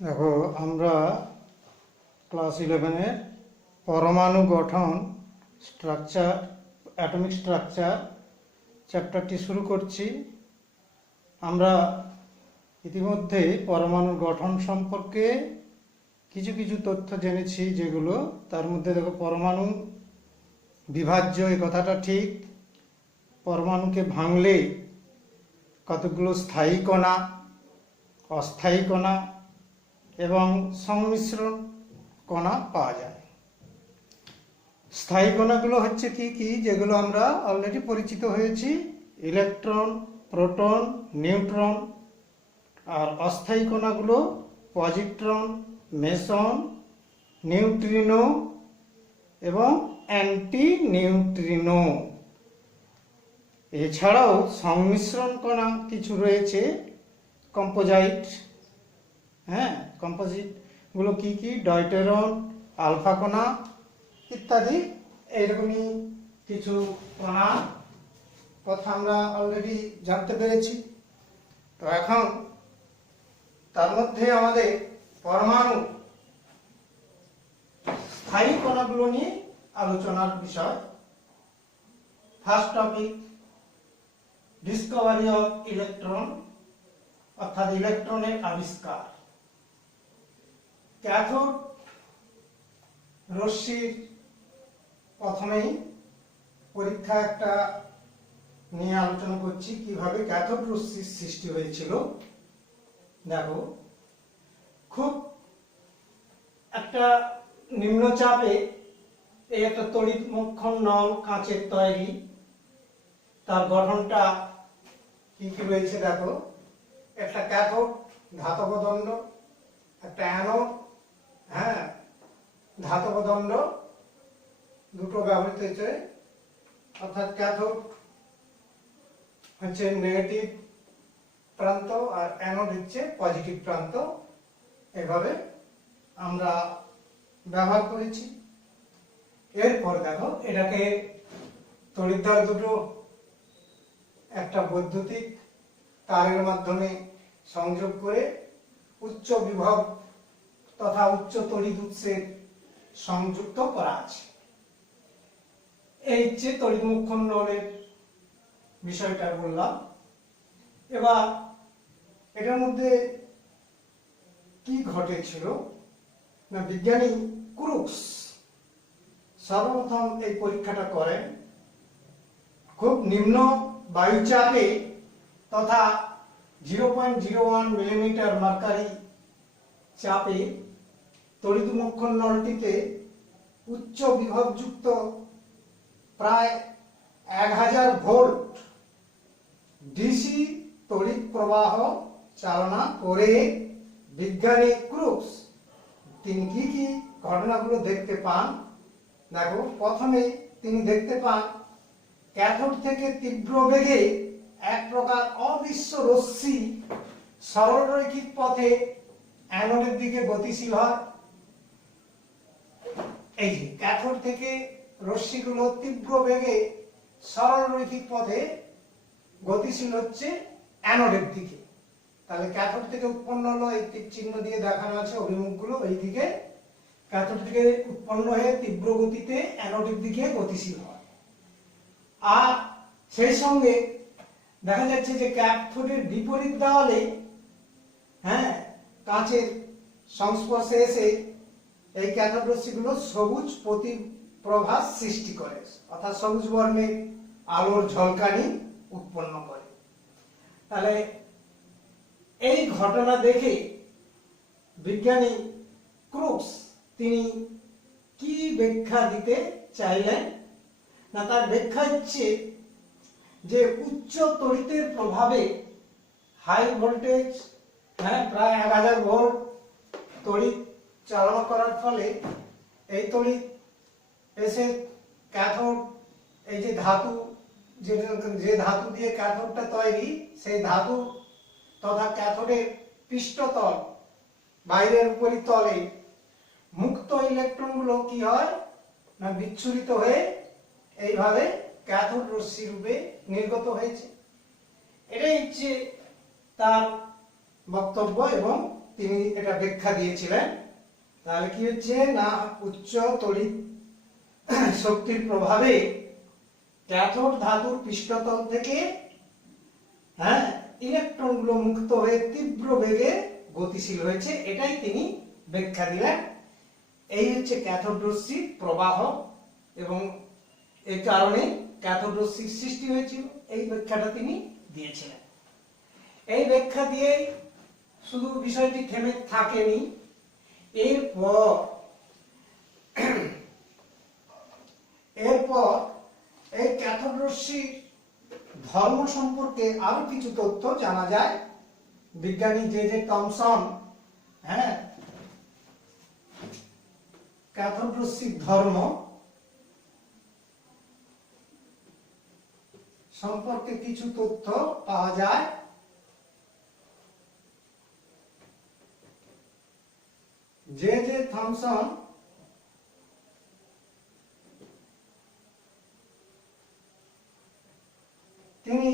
দেখো, আমরা ক্লাস 11-এর পরমাণু গঠন স্ট্রাকচার, অ্যাটমিক স্ট্রাকচার চ্যাপ্টারটি শুরু করছি। আমরা ইতিমধ্যে পরমাণুর গঠন সম্পর্কে কিছু কিছু তথ্য জেনেছি, যেগুলো তার মধ্যে দেখো, পরমাণু বিভাজ্য, এই কথাটা ঠিক। পরমাণুকে ভাঙলে কতগুলো স্থায়ী কণা, অস্থায়ী কণা এবং সংমিশ্রণ কণা পাওয়া যায়। স্থায়ী কণাগুলো হচ্ছে কি কি, যেগুলো আমরা অলরেডি পরিচিত হয়েছি: ইলেকট্রন, প্রোটন, নিউট্রন। আর অস্থায়ী কণাগুলো পজিট্রন, মেসন, নিউট্রিনো এবং অ্যান্টি নিউট্রিনো। এছাড়াও সংমিশ্রণ কণা কিছু রয়েছে, কম্পোজাইট। কম্পোজিটগুলো কি কি? ডয়টেরন, আলফা কণা ইত্যাদি। এইরকমই কিছু কণা কথা আমরা অলরেডি জানতে পেরেছি। তো এখন তার মধ্যে আমাদের পরমাণু স্থায়ী কণাগুলো নিয়ে আলোচনার বিষয়। First topic, Discovery of electron, অর্থাৎ ইলেকট্রনের আবিষ্কার। ক্যাথোড রশ্মির প্রথমেই পরীক্ষা একটা নিয়ে আলোচনা করছি, কিভাবে ক্যাথোড রশ্মির সৃষ্টি হয়েছিল। দেখো, খুব একটা নিম্নচাপে এই একটা তড়িৎমক্ষণ নল কাঁচের তৈরি, তার গঠনটা কি কি রয়েছে দেখো। একটা ক্যাথোড ধাতব দণ্ড, একটা অ্যানোড ধাতব দণ্ড, দুটো ব্যবহৃত হয়েছে। অর্থাৎ ক্যাথোড হচ্ছে নেগেটিভ প্রান্ত আর অ্যানোড হচ্ছে পজিটিভ প্রান্ত। এভাবে আমরা ব্যবহার করেছি। এরপর দেখো, এটাকে তড়িৎদ্বার দুটো একটা বৈদ্যুতিক তারের মাধ্যমে সংযোগ করে উচ্চ বিভব তথা উচ্চ তড়িৎ উৎসের সংযুক্ত করা আছে। এই যে তড়িৎমুক্ষণ নলের বিষয়টা বললাম। এবার এটার মধ্যে কি ঘটেছিল না, বিজ্ঞানী ক্রুক্স সর্বপ্রথম এই পরীক্ষাটা করেন। খুব নিম্ন বায়ুচাপে তথা 0.01 মিলিমিটার মার্কারি চাপে তড়িৎমুক্ষণ নলটিতে উচ্চ বিভবযুক্ত প্রায় 1000 ভোল্ট ডিসি তড়িৎ প্রবাহ চালনা করে বিজ্ঞানী ক্রুক্স তিনি কি কি ঘটনাগুলো দেখতে পান। দেখো, প্রথমে তিনি দেখতে পান ক্যাথোড থেকে তীব্র বেগে এক প্রকার অদৃশ্য রশ্মি সরলরৈখিক পথে অ্যানোডের দিকে গতিশীল হয়। এই যে ক্যাথোড থেকে রশ্মিগুলো তীব্র বেগে সরলরৈখিক পথে গতিশীল হচ্ছে অ্যানোডের দিকে। তাহলে ক্যাথোড থেকে উৎপন্ন হলো, এই তীর চিহ্ন দিয়ে দেখানো আছে অভিমুখগুলো, এই দিকে ক্যাথোড থেকে উৎপন্ন হয়ে তীব্র গতিতে অ্যানোডের দিকে গতিশীল হয়। আর সেই সঙ্গে দেখা যাচ্ছে যে ক্যাথোডের বিপরীত দেওয়ালে কাঁচের সংস্পর্শে এসে এই ক্যাথোড রশ্মিগুলো সবুজ প্রতিপ্রভা সৃষ্টি করে, অর্থাৎ সবুজ বর্ণের আলোর ঝলকানি উৎপন্ন করে। তাহলে এই ঘটনা দেখে বিজ্ঞানী ক্রুক্স তিনি কি ব্যাখ্যা দিতে চাইলেন না, তার ব্যাখ্যা হচ্ছে যে উচ্চ তড়িতের প্রভাবে হাই ভোল্টেজ প্রায় 1000 ভোল্ট তড়িৎ চালনা করার ফলে এই তড়িৎ এসে ক্যাথোড, এই যে ধাতু, যে ধাতু দিয়ে ক্যাথোডটা তৈরি, সেই ধাতু তথা ক্যাথোডের পৃষ্ঠতল বাইরের উপরিতলে মুক্ত ইলেকট্রনগুলো কি হয় না, বিচ্ছুরিত হয়ে এইভাবে ক্যাথোড রশ্মি রূপে নির্গত হয়েছে। এটাই হচ্ছে তার বক্তব্য এবং তিনি এটা ব্যাখ্যা দিয়েছিলেন। তাহলে কি হচ্ছে না, উচ্চ তড়িৎ শক্তির প্রভাবে ক্যাথোড ধাতুর পৃষ্ঠতল থেকে ইলেকট্রনগুলো মুক্ত হয়ে তীব্র বেগে গতিশীল হয়েছে, এটাই তিনি ব্যাখ্যা দিলেন। এই হচ্ছে ক্যাথোড রশ্মির প্রবাহ এবং এই কারণে ক্যাথোড রশ্মির সৃষ্টি হয়েছিল, এই ব্যাখ্যাটা তিনি দিয়েছিলেন। এই ব্যাখ্যা দিয়ে শুধু বিষয়টি থেমে থাকেনি। এরপর এই ক্যাথোড রশ্মির ধর্ম সম্পর্কে আরো কিছু তথ্য জানা যায়। বিজ্ঞানী জে জে টমসন ক্যাথোড রশ্মির ধর্ম সম্পর্কে কিছু তথ্য পাওয়া যায়। জে জে থমসন তিনি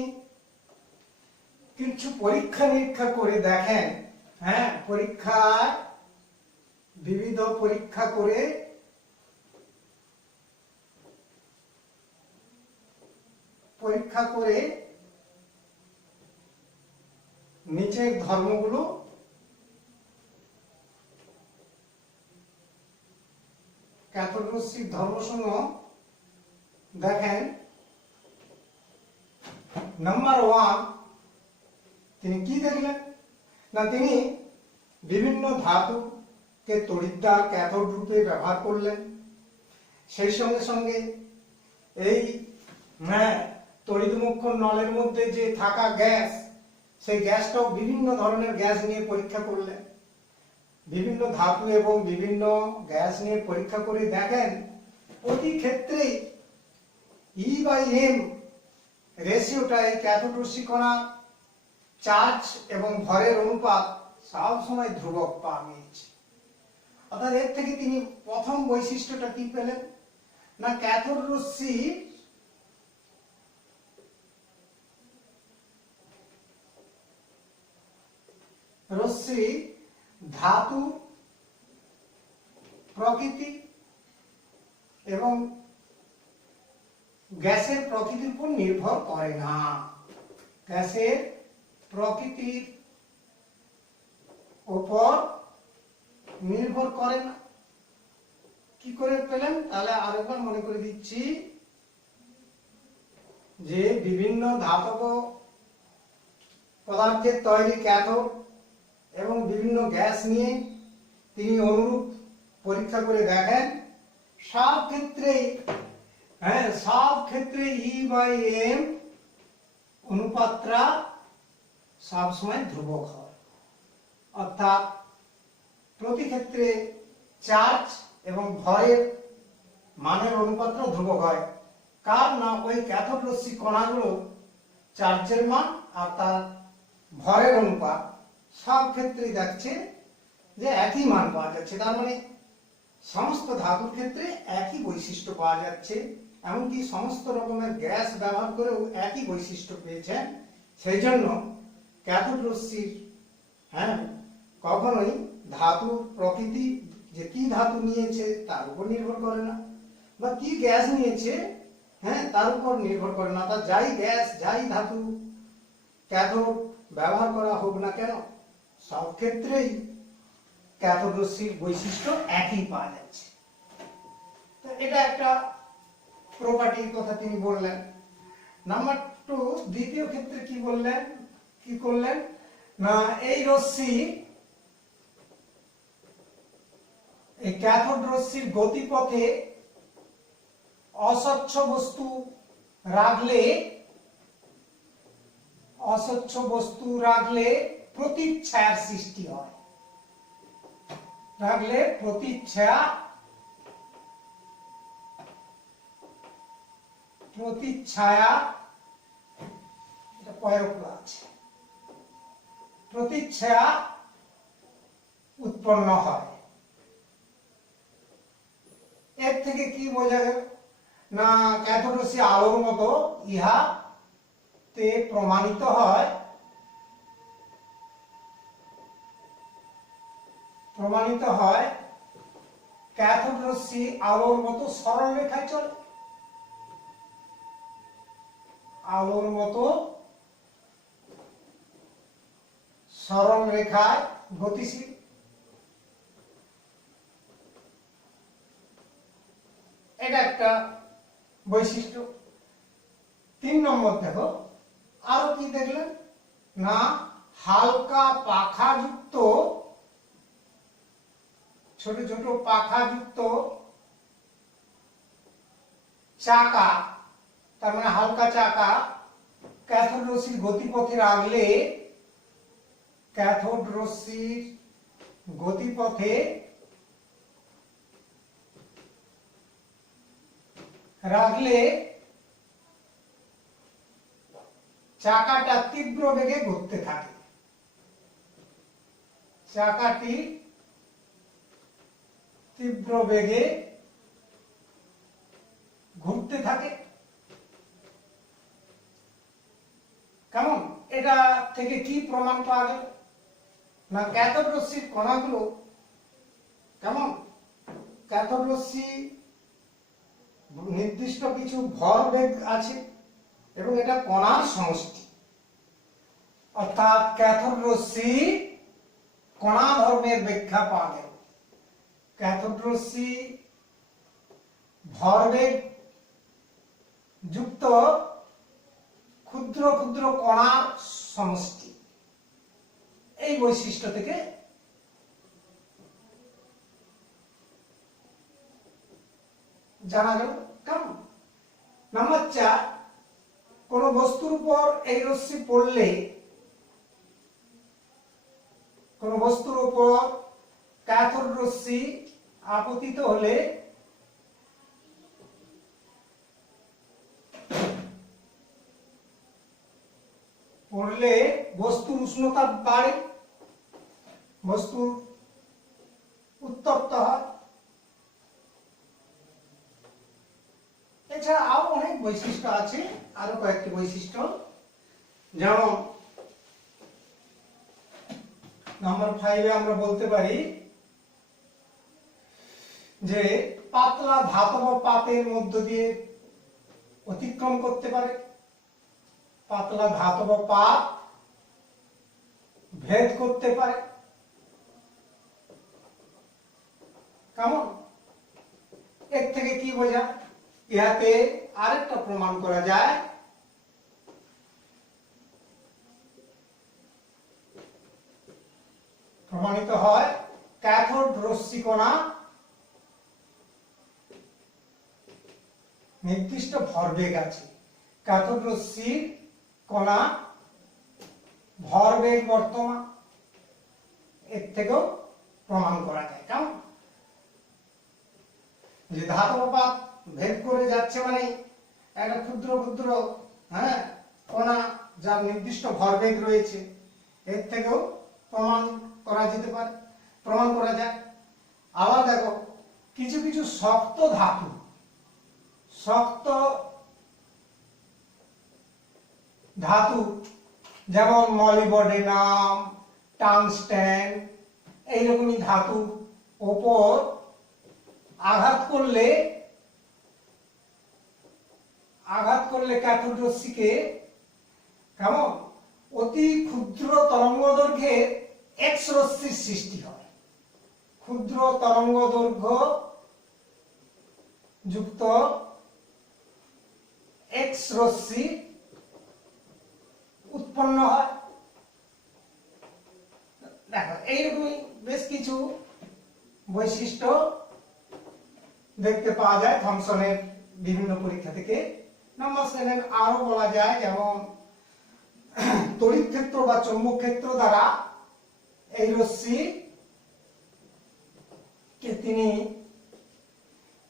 কিছু পরীক্ষা নিরীক্ষা করে দেখেন, বিবিধ পরীক্ষা করে নিচের ধর্মগুলো ক্যাথোড রশ্মির ধর্মসমূহ দেখেন। নাম্বার 1, তিনি কি দেখলেন না, তিনি বিভিন্ন ধাতুকে তড়িৎদ্বার ক্যাথোড রূপে ব্যবহার করলেন। সেই সঙ্গে সঙ্গে এই তড়িৎমুখ্য নলের মধ্যে যে থাকা গ্যাস, সেই গ্যাসটাও বিভিন্ন ধরনের গ্যাস নিয়ে পরীক্ষা করলেন। বিভিন্ন ধাতু এবং বিভিন্ন গ্যাস নিয়ে পরীক্ষা করে দেখেন প্রতি ক্ষেত্রে E/m রেশিওটা এই ক্যাথোড রশ্মি কণার চার্জ এবং ভরের অনুপাত সব সময় ধ্রুবক পাওয়া গিয়েছে। অর্থাৎ এর থেকে তিনি প্রথম বৈশিষ্ট্যটা কি পেলেন না, ক্যাথোড রশ্মি ধাতু প্রকৃতি এবং গ্যাসের প্রকৃতির উপর নির্ভর করে না। গ্যাসের প্রকৃতির উপর নির্ভর করে না। কি করে পেলেন? তাহলে আরেকবার মনে করে দিচ্ছি যে বিভিন্ন ধাতব পদার্থের তৈরি ক্যাথোড এবং বিভিন্ন গ্যাস নিয়ে তিনি অনুরূপ পরীক্ষা করে দেখেন। সব ক্ষেত্রে E/m অনুপাতটা সবসময় ধ্রুবক হয়। অর্থাৎ প্রতি ক্ষেত্রে চার্জ এবং ভরের মানের অনুপাতটা ধ্রুবক হয়। কার না, ওই ক্যাথোড রশ্মি কণাগুলো চার্জের মান আর তার ভরের অনুপাত সব ক্ষেত্রেই দেখছে যে একই মান পাওয়া যাচ্ছে। তার মানে সমস্ত ধাতুর ক্ষেত্রে একই বৈশিষ্ট্য পাওয়া যাচ্ছে। এমনকি সমস্ত রকমের গ্যাস ব্যবহার করেও একই বৈশিষ্ট্য পেয়েছেন। সেই জন্য ক্যাথোড রশ্মির কখনোই ধাতুর প্রকৃতি, যে কি ধাতু নিয়েছে তার উপর নির্ভর করে না, বা কি গ্যাস নিয়েছে তার উপর নির্ভর করে না। অর্থাৎ যাই গ্যাস যাই ধাতু ক্যাথোড ব্যবহার করা হোক না কেন, সব ক্ষেত্রেই ক্যাথোড রশ্মির বৈশিষ্ট্য একই পাওয়া যাচ্ছে। তো এটা একটা প্রপার্টির কথা তিনি বললেন। নাম্বার 2, দ্বিতীয় ক্ষেত্রে কি করলেন না, এই ক্যাথোড রশ্মির গতিপথে অস্বচ্ছ বস্তু রাখলে প্রতিচ্ছায়ার সৃষ্টি হয়। প্রতিচ্ছায়া এটা পয়রকলা আছে, প্রতিচ্ছায়া উৎপন্ন হয়। এর থেকে কি বোঝা গেল না, ক্যাথোড রশ্মি আলোর মতো ইহাতে প্রমাণিত হয় প্রমাণিত হয় ক্যাথোড রশ্মি আলোর মতো সরল রেখায় চলে, আলোর মতো সরল রেখায় গতিশীল। এটা একটা বৈশিষ্ট্য। 3 নম্বর দেখো, আরো কি দেখলেন না, হালকা পাখাযুক্ত, ছোট ছোট পাখাযুক্ত চাকা, তার মানে হালকা চাকা ক্যাথোড রশ্মির গতিপথে রাখলে, ক্যাথোড রশ্মির গতিপথে রাখলে চাকাটা তীব্র বেগে ঘুরতে থাকে, চাকাটি তীব্র বেগে ঘুরতে থাকে। কেমন? এটা থেকে কি প্রমাণ পাওয়া গেল না, ক্যাথোড রশ্মির কণাগুলো কেমন, ক্যাথোড রশ্মি নির্দিষ্ট কিছু ভরবেগ আছে এবং এটা কণার সমষ্টি, অর্থাৎ ক্যাথোড রশ্মি কণা ধর্মের ব্যাখ্যা পাওয়া গেল। ক্যাথোড রশ্মি ভরবেগ যুক্ত ক্ষুদ্র ক্ষুদ্র কণার সমষ্টি, এই বৈশিষ্ট্য থেকে জানা গেল। কেমন? নাম্বার 4, কোন বস্তুর উপর এই রশ্মি পড়লে, কোন বস্তুর উপর ক্যাথোড রশ্মি আপতিত হলে বস্তুর উষ্ণতা বাড়ে, বস্তুর উত্তপ্ত হয়। এছাড়া আরো অনেক বৈশিষ্ট্য আছে, আরো কয়েকটি বৈশিষ্ট্য, যেমন নাম্বার 5 আমরা বলতে পারি যে পাতলা ধাতব পাতের মধ্য দিয়ে অতিক্রম করতে পারে, পাতলা ধাতব পাত ভেদ করতে পারে। কেমন? এর থেকে কি বোঝা, ইহাতে আরেকটা প্রমাণ করা যায়, প্রমাণিত হয় ক্যাথোড রশ্মি কণা নির্দিষ্ট ভরবেগ আছে, ক্যাথোড রশ্মির কণা ভরবেগ বর্তমান, এর থেকেও প্রমাণ করা যায়। কেমন? যে ধাতব পাত ভেদ করে যাচ্ছে মানে একটা ক্ষুদ্র ক্ষুদ্র কণা যার নির্দিষ্ট ভরবেগ রয়েছে, এর থেকেও প্রমাণ করা যেতে পারে, প্রমাণ করা যায়। আবার দেখো, কিছু কিছু শক্ত ধাতু, শক্ত ধাতু যেমন মলিবডেনাম, টাংস্টেন, এইরকমই ধাতু ওপর আঘাত করলে ক্যাথোড রশ্মিকে কেমন অতি ক্ষুদ্র তরঙ্গ দৈর্ঘ্যের এক্স রশ্মির সৃষ্টি হয়, ক্ষুদ্র তরঙ্গ দৈর্ঘ্য যুক্ত এক্স রশ্মি উৎপন্ন হয়। দেখো, এইরকমই বেশ কিছু বৈশিষ্ট্য দেখতে পাওয়া যায় থমসনের বিভিন্ন পরীক্ষা থেকে। নাম্বার 7 আরো বলা যায়, যেমন তড়িৎ ক্ষেত্র বা চৌম্বক ক্ষেত্র দ্বারা এই রশ্মি কে তিনি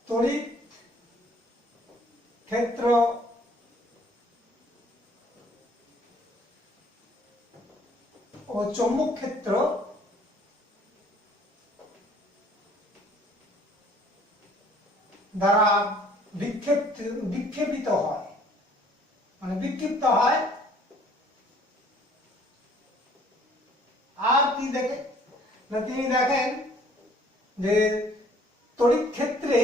তড়িৎ ক্ষেত্র ও চৌম্বক ক্ষেত্র দ্বারা বিক্ষেপিত হয়, মানে বিক্ষিপ্ত হয়। আর কি দেখে না, তিনি দেখেন যে তড়িৎ ক্ষেত্রে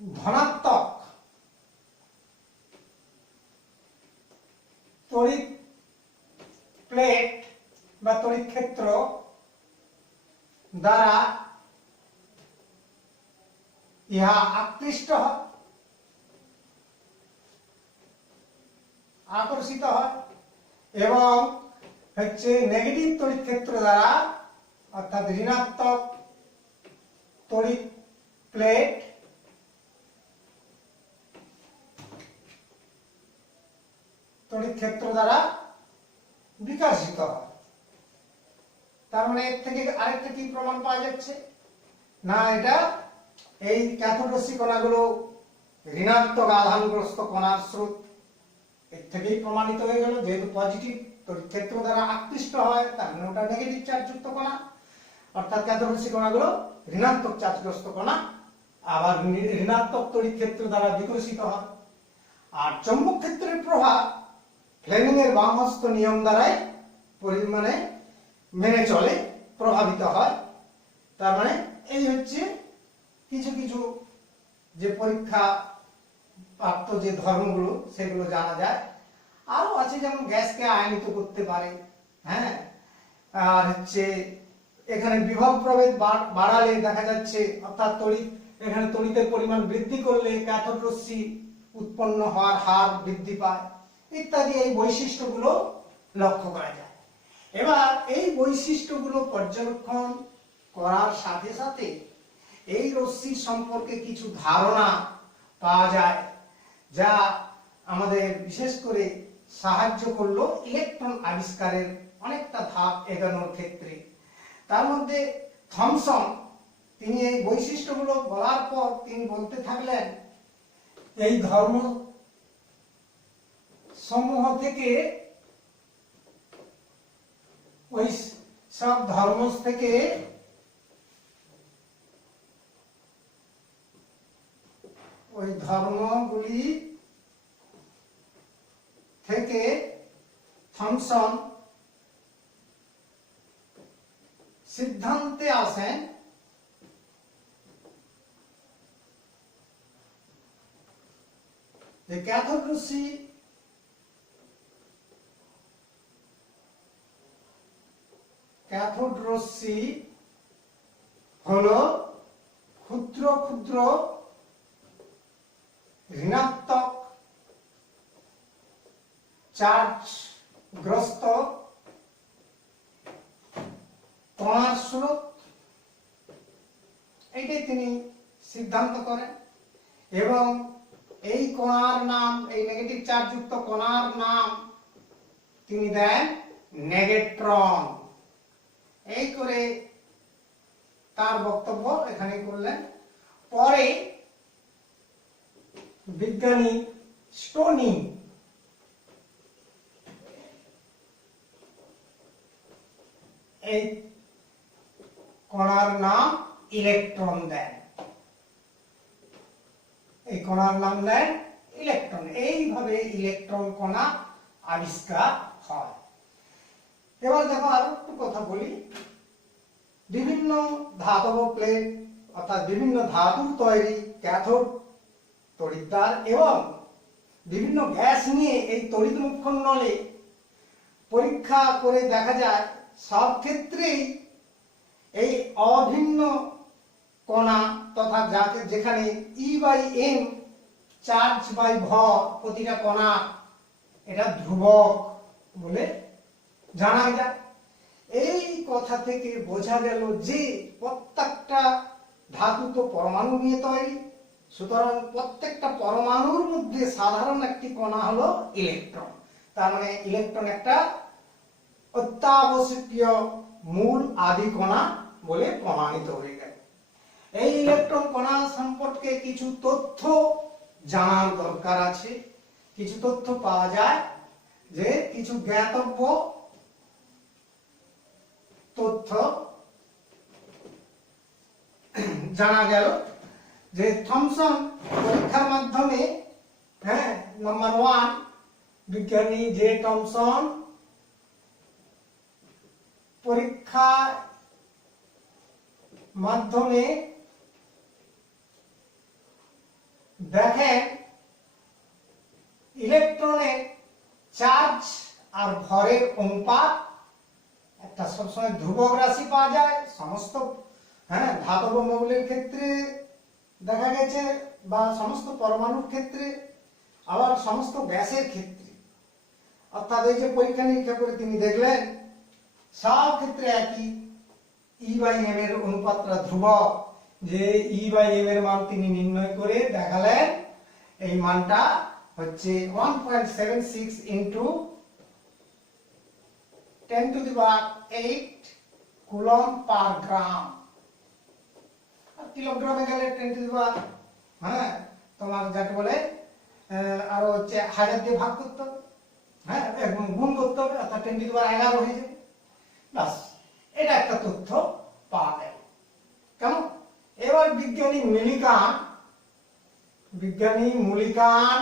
ধনাত্মক তড়িৎ প্লেট বা তড়িৎ ক্ষেত্র দ্বারা ইহা আকৃষ্ট হয়, আকর্ষিত হয়, এবং হচ্ছে নেগেটিভ তড়িৎ ক্ষেত্র দ্বারা অর্থাৎ ঋণাত্মক তড়িৎ প্লেট তড়িৎ ক্ষেত্র দ্বারা বিকশিত হয়। তার মানে এর থেকে আরেকটা কি প্রমাণ পাওয়া যাচ্ছে না, এটা এই ক্যাথোড রশ্মি কণাগুলো ঋণাত্মক আধানগ্রস্ত কণার স্রোত, এর থেকেই প্রমাণিত হয়ে গেল যেহেতু পজিটিভ তড়িৎ ক্ষেত্র দ্বারা আকৃষ্ট হয় তার মানে ওটা নেগেটিভ চার্জযুক্ত কণা, অর্থাৎ ক্যাথোড রশ্মি কণাগুলো ঋণাত্মক চার্জগ্রস্ত কণা, আবার ঋণাত্মক তড়িৎ ক্ষেত্র দ্বারা বিকশিত হয়। আর চৌম্বক ক্ষেত্রের প্রভাব ফ্লেমিং এর বাম হস্ত নিয়ম দ্বারাই পরিমাণে মেনে চলে, প্রভাবিত হয়। তার মানে এই হচ্ছে কিছু কিছু যে পরীক্ষা প্রাপ্ত যে ধর্মগুলো সেগুলো জানা যায়। আরো আছে যেমন গ্যাসকে আয়নিত করতে পারে, হ্যাঁ, আর হচ্ছে এখানে বিভব প্রভেদ বাড়ালে দেখা যাচ্ছে, অর্থাৎ তড়িৎ এখানে তড়িতের পরিমাণ বৃদ্ধি করলে ক্যাথোড রশ্মি উৎপন্ন হওয়ার হার বৃদ্ধি পায় ইত্যাদি এই বৈশিষ্ট্যগুলো লক্ষ্য করা যায়। এবার এই বৈশিষ্ট্যগুলো পর্যবেক্ষণ করার সাথে সাথে এই রশ্মি সম্পর্কে কিছু ধারণা পাওয়া যায় যা আমাদের বিশেষ করে সাহায্য করলো ইলেকট্রন আবিষ্কারের অনেকটা ধাপ এগোনোর ক্ষেত্রে। তার মধ্যে থমসন তিনি এই বৈশিষ্ট্যগুলো বলার পর তিনি বলতে থাকলেন এই ধর্ম সমূহ থেকে ওই সব ধর্ম থেকে ওই ধর্মগুলি থেকে থমসন সিদ্ধান্তে আসেন যে ক্যাথোড রশ্মি হলো ক্ষুদ্র ক্ষুদ্র ঋণাত্মক চার্জগ্রস্ত কণার স্রোত, এইটাই তিনি সিদ্ধান্ত করেন। এবং এই কণার নাম, এই নেগেটিভ চার্জযুক্ত কণার নাম তিনি দেন নেগেট্রন। এই করে তার বক্তব্য এখানে করলেন। পরে বিজ্ঞানী স্টোনি এই কণার নাম ইলেকট্রন দেন, এই কণার নাম দেন ইলেকট্রন। এইভাবে ইলেকট্রন কণা আবিষ্কার হয়। এবার দেখো আরো একটু কথা বলি। বিভিন্ন ধাতব প্লেট অর্থাৎ বিভিন্ন ধাতুর তৈরি ক্যাথোড তড়িৎদ্বার এবং বিভিন্ন গ্যাস নিয়ে এই তড়িৎ মুখ্য নলে পরীক্ষা করে দেখা যায় সব ক্ষেত্রেই এই অভিন্ন কণা তথা যাকে যেখানে E/m চার্জ বাই ভর প্রতিটা কণা এটা ধ্রুবক বলে জানা যায়। এই কথা থেকে বোঝা গেল যে প্রত্যেকটা ধাতু তো পরমাণু নিয়ে তৈরি, সুতরাং প্রত্যেকটা পরমাণুর মধ্যে সাধারণ একটি কণা হলো ইলেকট্রন। তার মানে ইলেকট্রন একটা অত্যাবশ্যকীয় মূল আদি কণা বলে প্রমাণিত হয়ে গেল। এই ইলেকট্রন কণা সম্পর্কে কিছু তথ্য জানার দরকার আছে। কিছু তথ্য পাওয়া যায় যে কিছু জ্ঞাতব্য তথ্য জানা গেল যে থমসন পরীক্ষার মাধ্যমে, হ্যাঁ, নাম্বার 1 বিজ্ঞানী জে থমসন পরীক্ষার মাধ্যমে দেখেন ইলেকট্রনের চার্জ আর ভরের অনুপাত একটা সবসময় ধ্রুবক রাশি পাওয়া যায় সমস্ত ধাতব মৌলের ক্ষেত্রে দেখা গেছে, বা সমস্ত পরমাণুর ক্ষেত্রে, আবার সমস্ত গ্যাসের ক্ষেত্রে। অর্থাৎ এই যে পরীক্ষা নিরীক্ষা করে তিনি দেখলেন সব ক্ষেত্রে একই E/m এর অনুপাতটা ধ্রুবক, যে E/m এর মান তিনি নির্ণয় করে দেখালেন এই মানটা হচ্ছে 1.76 ইন্টু 10⁸ কুলম্ব পার গ্রাম। কিলোগ্রামে গেলে 10⁻, তোমার যাকে বলে আরো হচ্ছে 1000 দিয়ে ভাগ করতে হবে, এবং গুণ করতে হবে, অর্থাৎ 10⁻11 হয়ে যাবে। বাস, এটা একটা তথ্য পাওয়া গেল। কেমন? এবার বিজ্ঞানী মুলিকান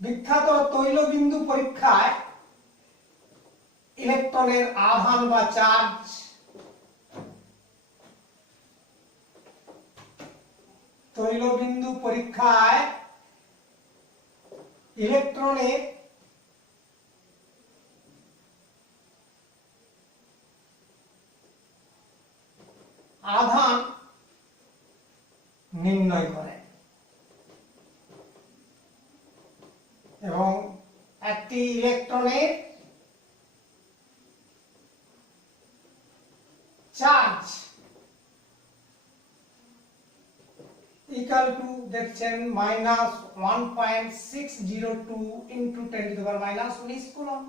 বিখ্যাত তৈলবিন্দু পরীক্ষায় ইলেকট্রনের আধান বা চার্জ তৈলবিন্দু পরীক্ষায় ইলেকট্রনের আধান নির্ণয় করে এবং একটি ইলেকট্রনের চার্জ ইকুয়াল টু দেখছেন -1.602 ইন্টু 10⁻⁻19 কুলম্ব,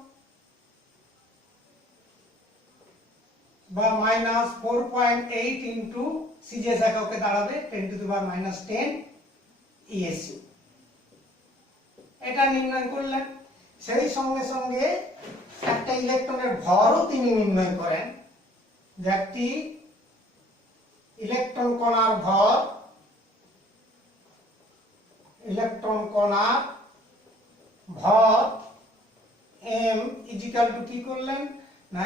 বা -4.8 ইন্টু সিজিএস এককে দাঁড়াবে 10⁻⁻10 ইএসইউ। এটা নির্ণয় করলেন। সেই সঙ্গে সঙ্গে একটা ইলেকট্রনের ভরও তিনি নির্ণয় করেন, যে একটি ইলেকট্রন কণার ভর, m ইজিক্যাল টু কি করলেন না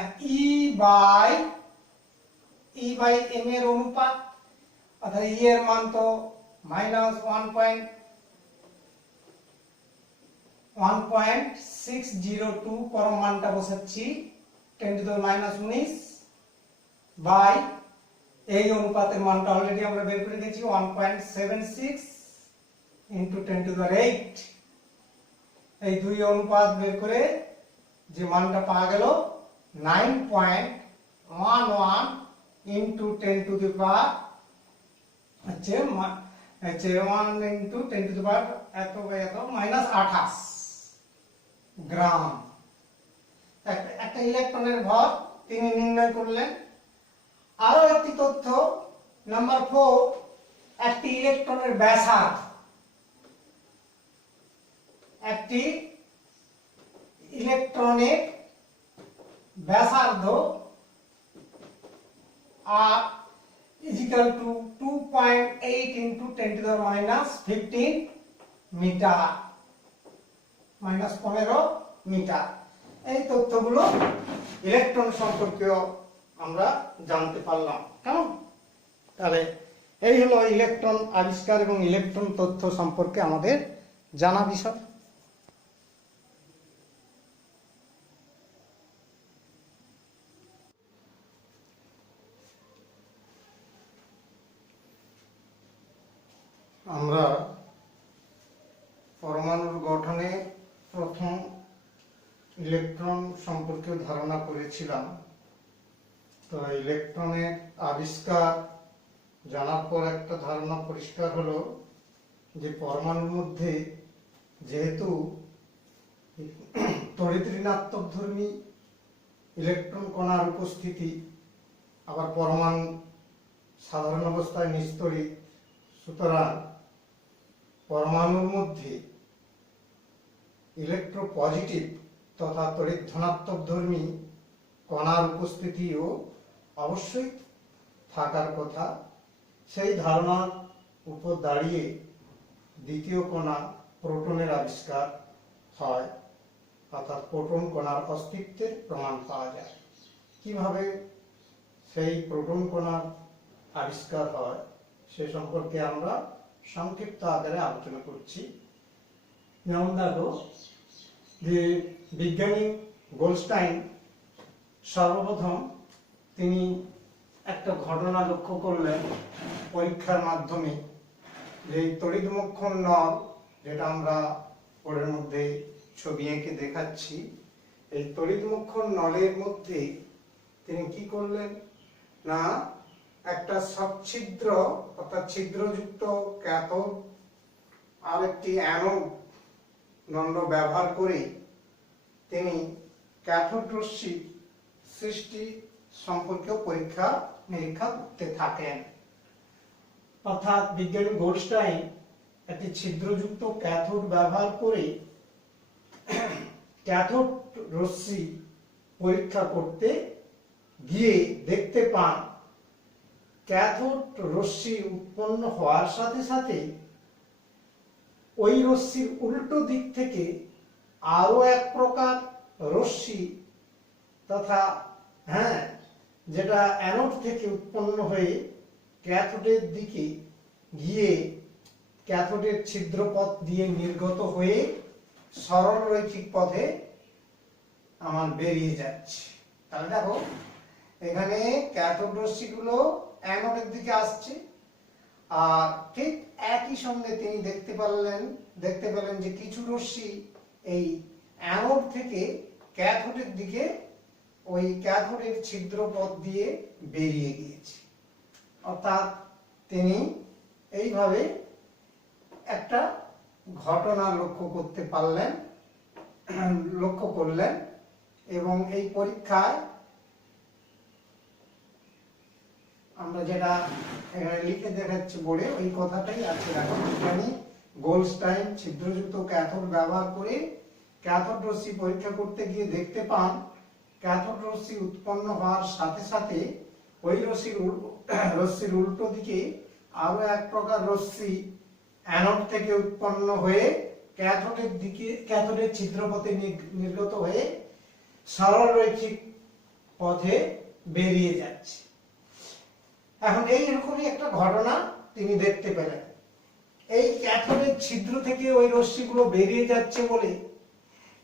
E/m এর অনুপাত, অর্থাৎ E এর মান তো -1.602, পরম মানটা বসাচ্ছি 10⁻⁻19 বাই এই অনুপাতের মানটা অলরেডি আমরা বের করে দিয়েছি 1.76 ইন্টু 10⁸। এই দুই অনুপাত বের করে যে মানটা পাওয়া গেল 9.11 ইন্টু 10⁻, হচ্ছে 1 ইন্টু 10⁻, এত -28 গ্রাম। একটা ইলেকট্রনের ভর তিনি নির্ণয় করলেন। আরো একটি তথ্য, নাম্বার 4, একটি ইলেকট্রনের ব্যাসার্ধ, একটি ইলেকট্রনের ব্যাসার্ধ আর equal to 2.8 into 10⁻⁻15 metre, -15 metre. এই তথ্যগুলো ইলেকট্রন সম্পর্কেও আমরা জানতে পারলাম। কেমন? তাহলে এই হলো ইলেকট্রন আবিষ্কার এবং ইলেকট্রন তথ্য সম্পর্কে আমাদের জানা বিষয়। আমরা পরমাণুর গঠনে প্রথম ইলেকট্রন সম্পর্কে ধারণা করেছিলাম। তো ইলেকট্রনের আবিষ্কার জানার পর একটা ধারণা পরিষ্কার হলো যে পরমাণুর মধ্যে যেহেতু তড়িৎ ঋণাত্মকধর্মী ইলেকট্রন কণার উপস্থিতি, আবার পরমাণু সাধারণ অবস্থায় নিস্তড়িত, সুতরাং পরমাণুর মধ্যে ইলেকট্রোপজিটিভ তথা তড়িৎ ধনাত্মকধর্মী কণার উপস্থিতিও অবশ্যই থাকার কথা। সেই ধারণার উপর দাঁড়িয়ে দ্বিতীয় কণা প্রোটনের আবিষ্কার হয় অর্থাৎ প্রোটন কণার অস্তিত্বের প্রমাণ পাওয়া যায়। কিভাবে সেই প্রোটন কণার আবিষ্কার হয় সে সম্পর্কে আমরা সংক্ষিপ্ত আকারে আলোচনা করছি। যেমন দেখো যে বিজ্ঞানী গোল্ডস্টাইন সর্বপ্রথম তিনি একটা ঘটনা লক্ষ্য করলেন পরীক্ষার মাধ্যমে, যে তড়িৎমক্ষণ নল, যেটা আমরা ওর মধ্যে ছবি এঁকে দেখাচ্ছি, এই তড়িৎমক্ষণ নলের মধ্যে তিনি কি করলেন না একটা সচ্ছিদ্র অর্থাৎ ছিদ্রযুক্ত ক্যাথোড আর একটি অ্যানোড দণ্ড ব্যবহার করে তিনি ক্যাথোড রশ্মি সৃষ্টি সম্পর্কেও পরীক্ষা নিরীক্ষা করতে থাকেন। অর্থাৎ বিজ্ঞানী গোল্ডস্টাইন একটি ছিদ্রযুক্ত ক্যাথোড ব্যবহার করে ক্যাথোড রশ্মি পরীক্ষা করতে গিয়ে দেখতে পান ক্যাথোড রশ্মি উৎপন্ন হওয়ার সাথে সাথে ওই রশ্মির উল্টো দিক থেকে আরো এক প্রকার রশ্মি তথা যেটা অ্যানোড থেকে উৎপন্ন হয়ে ক্যাথোডের দিকে গিয়ে ক্যাথোডের ছিদ্রপথ দিয়ে নির্গত হয়ে সরল রৈখিক পথে আমার বেরিয়ে যাচ্ছে। তাহলে দেখো এখানে ক্যাথোড রশ্মিগুলো অ্যানোডের দিকে আসছে, আর ঠিক একই সঙ্গে তিনি দেখতে পেলেন যে কিছু রশ্মি এই অ্যানোড থেকে ক্যাথোডের দিকে ওই ক্যাথোডের ছিদ্রপথ দিয়ে বেরিয়ে গিয়েছে। অর্থাৎ তিনি এইভাবে একটা ঘটনা লক্ষ্য করলেন এবং এই পরীক্ষায় আমরা যেটা এখানে লিখে দেখাচ্ছি বোর্ডে ওই কথাটাই আছে। এখন বিজ্ঞানী গোল্ডস্টাইন ছিদ্রযুক্ত ক্যাথোড ব্যবহার করে ক্যাথোড রশ্মি পরীক্ষা করতে গিয়ে দেখতে পান ক্যাথোড রশ্মি উৎপন্ন হওয়ার সাথে সাথে ওই রশ্মির উল্টো দিকে আরো এক প্রকার রশ্মি অ্যানোড থেকে উৎপন্ন হয়ে ক্যাথোডের ছিদ্রপথে নির্গত হয়ে সরল রৈখিক পথে বেরিয়ে যাচ্ছে। এখন এইরকমই একটা ঘটনা তিনি দেখতে পেলেন। এই ক্যাথোডের ছিদ্র থেকে ওই রশ্মিগুলো বেরিয়ে যাচ্ছে বলে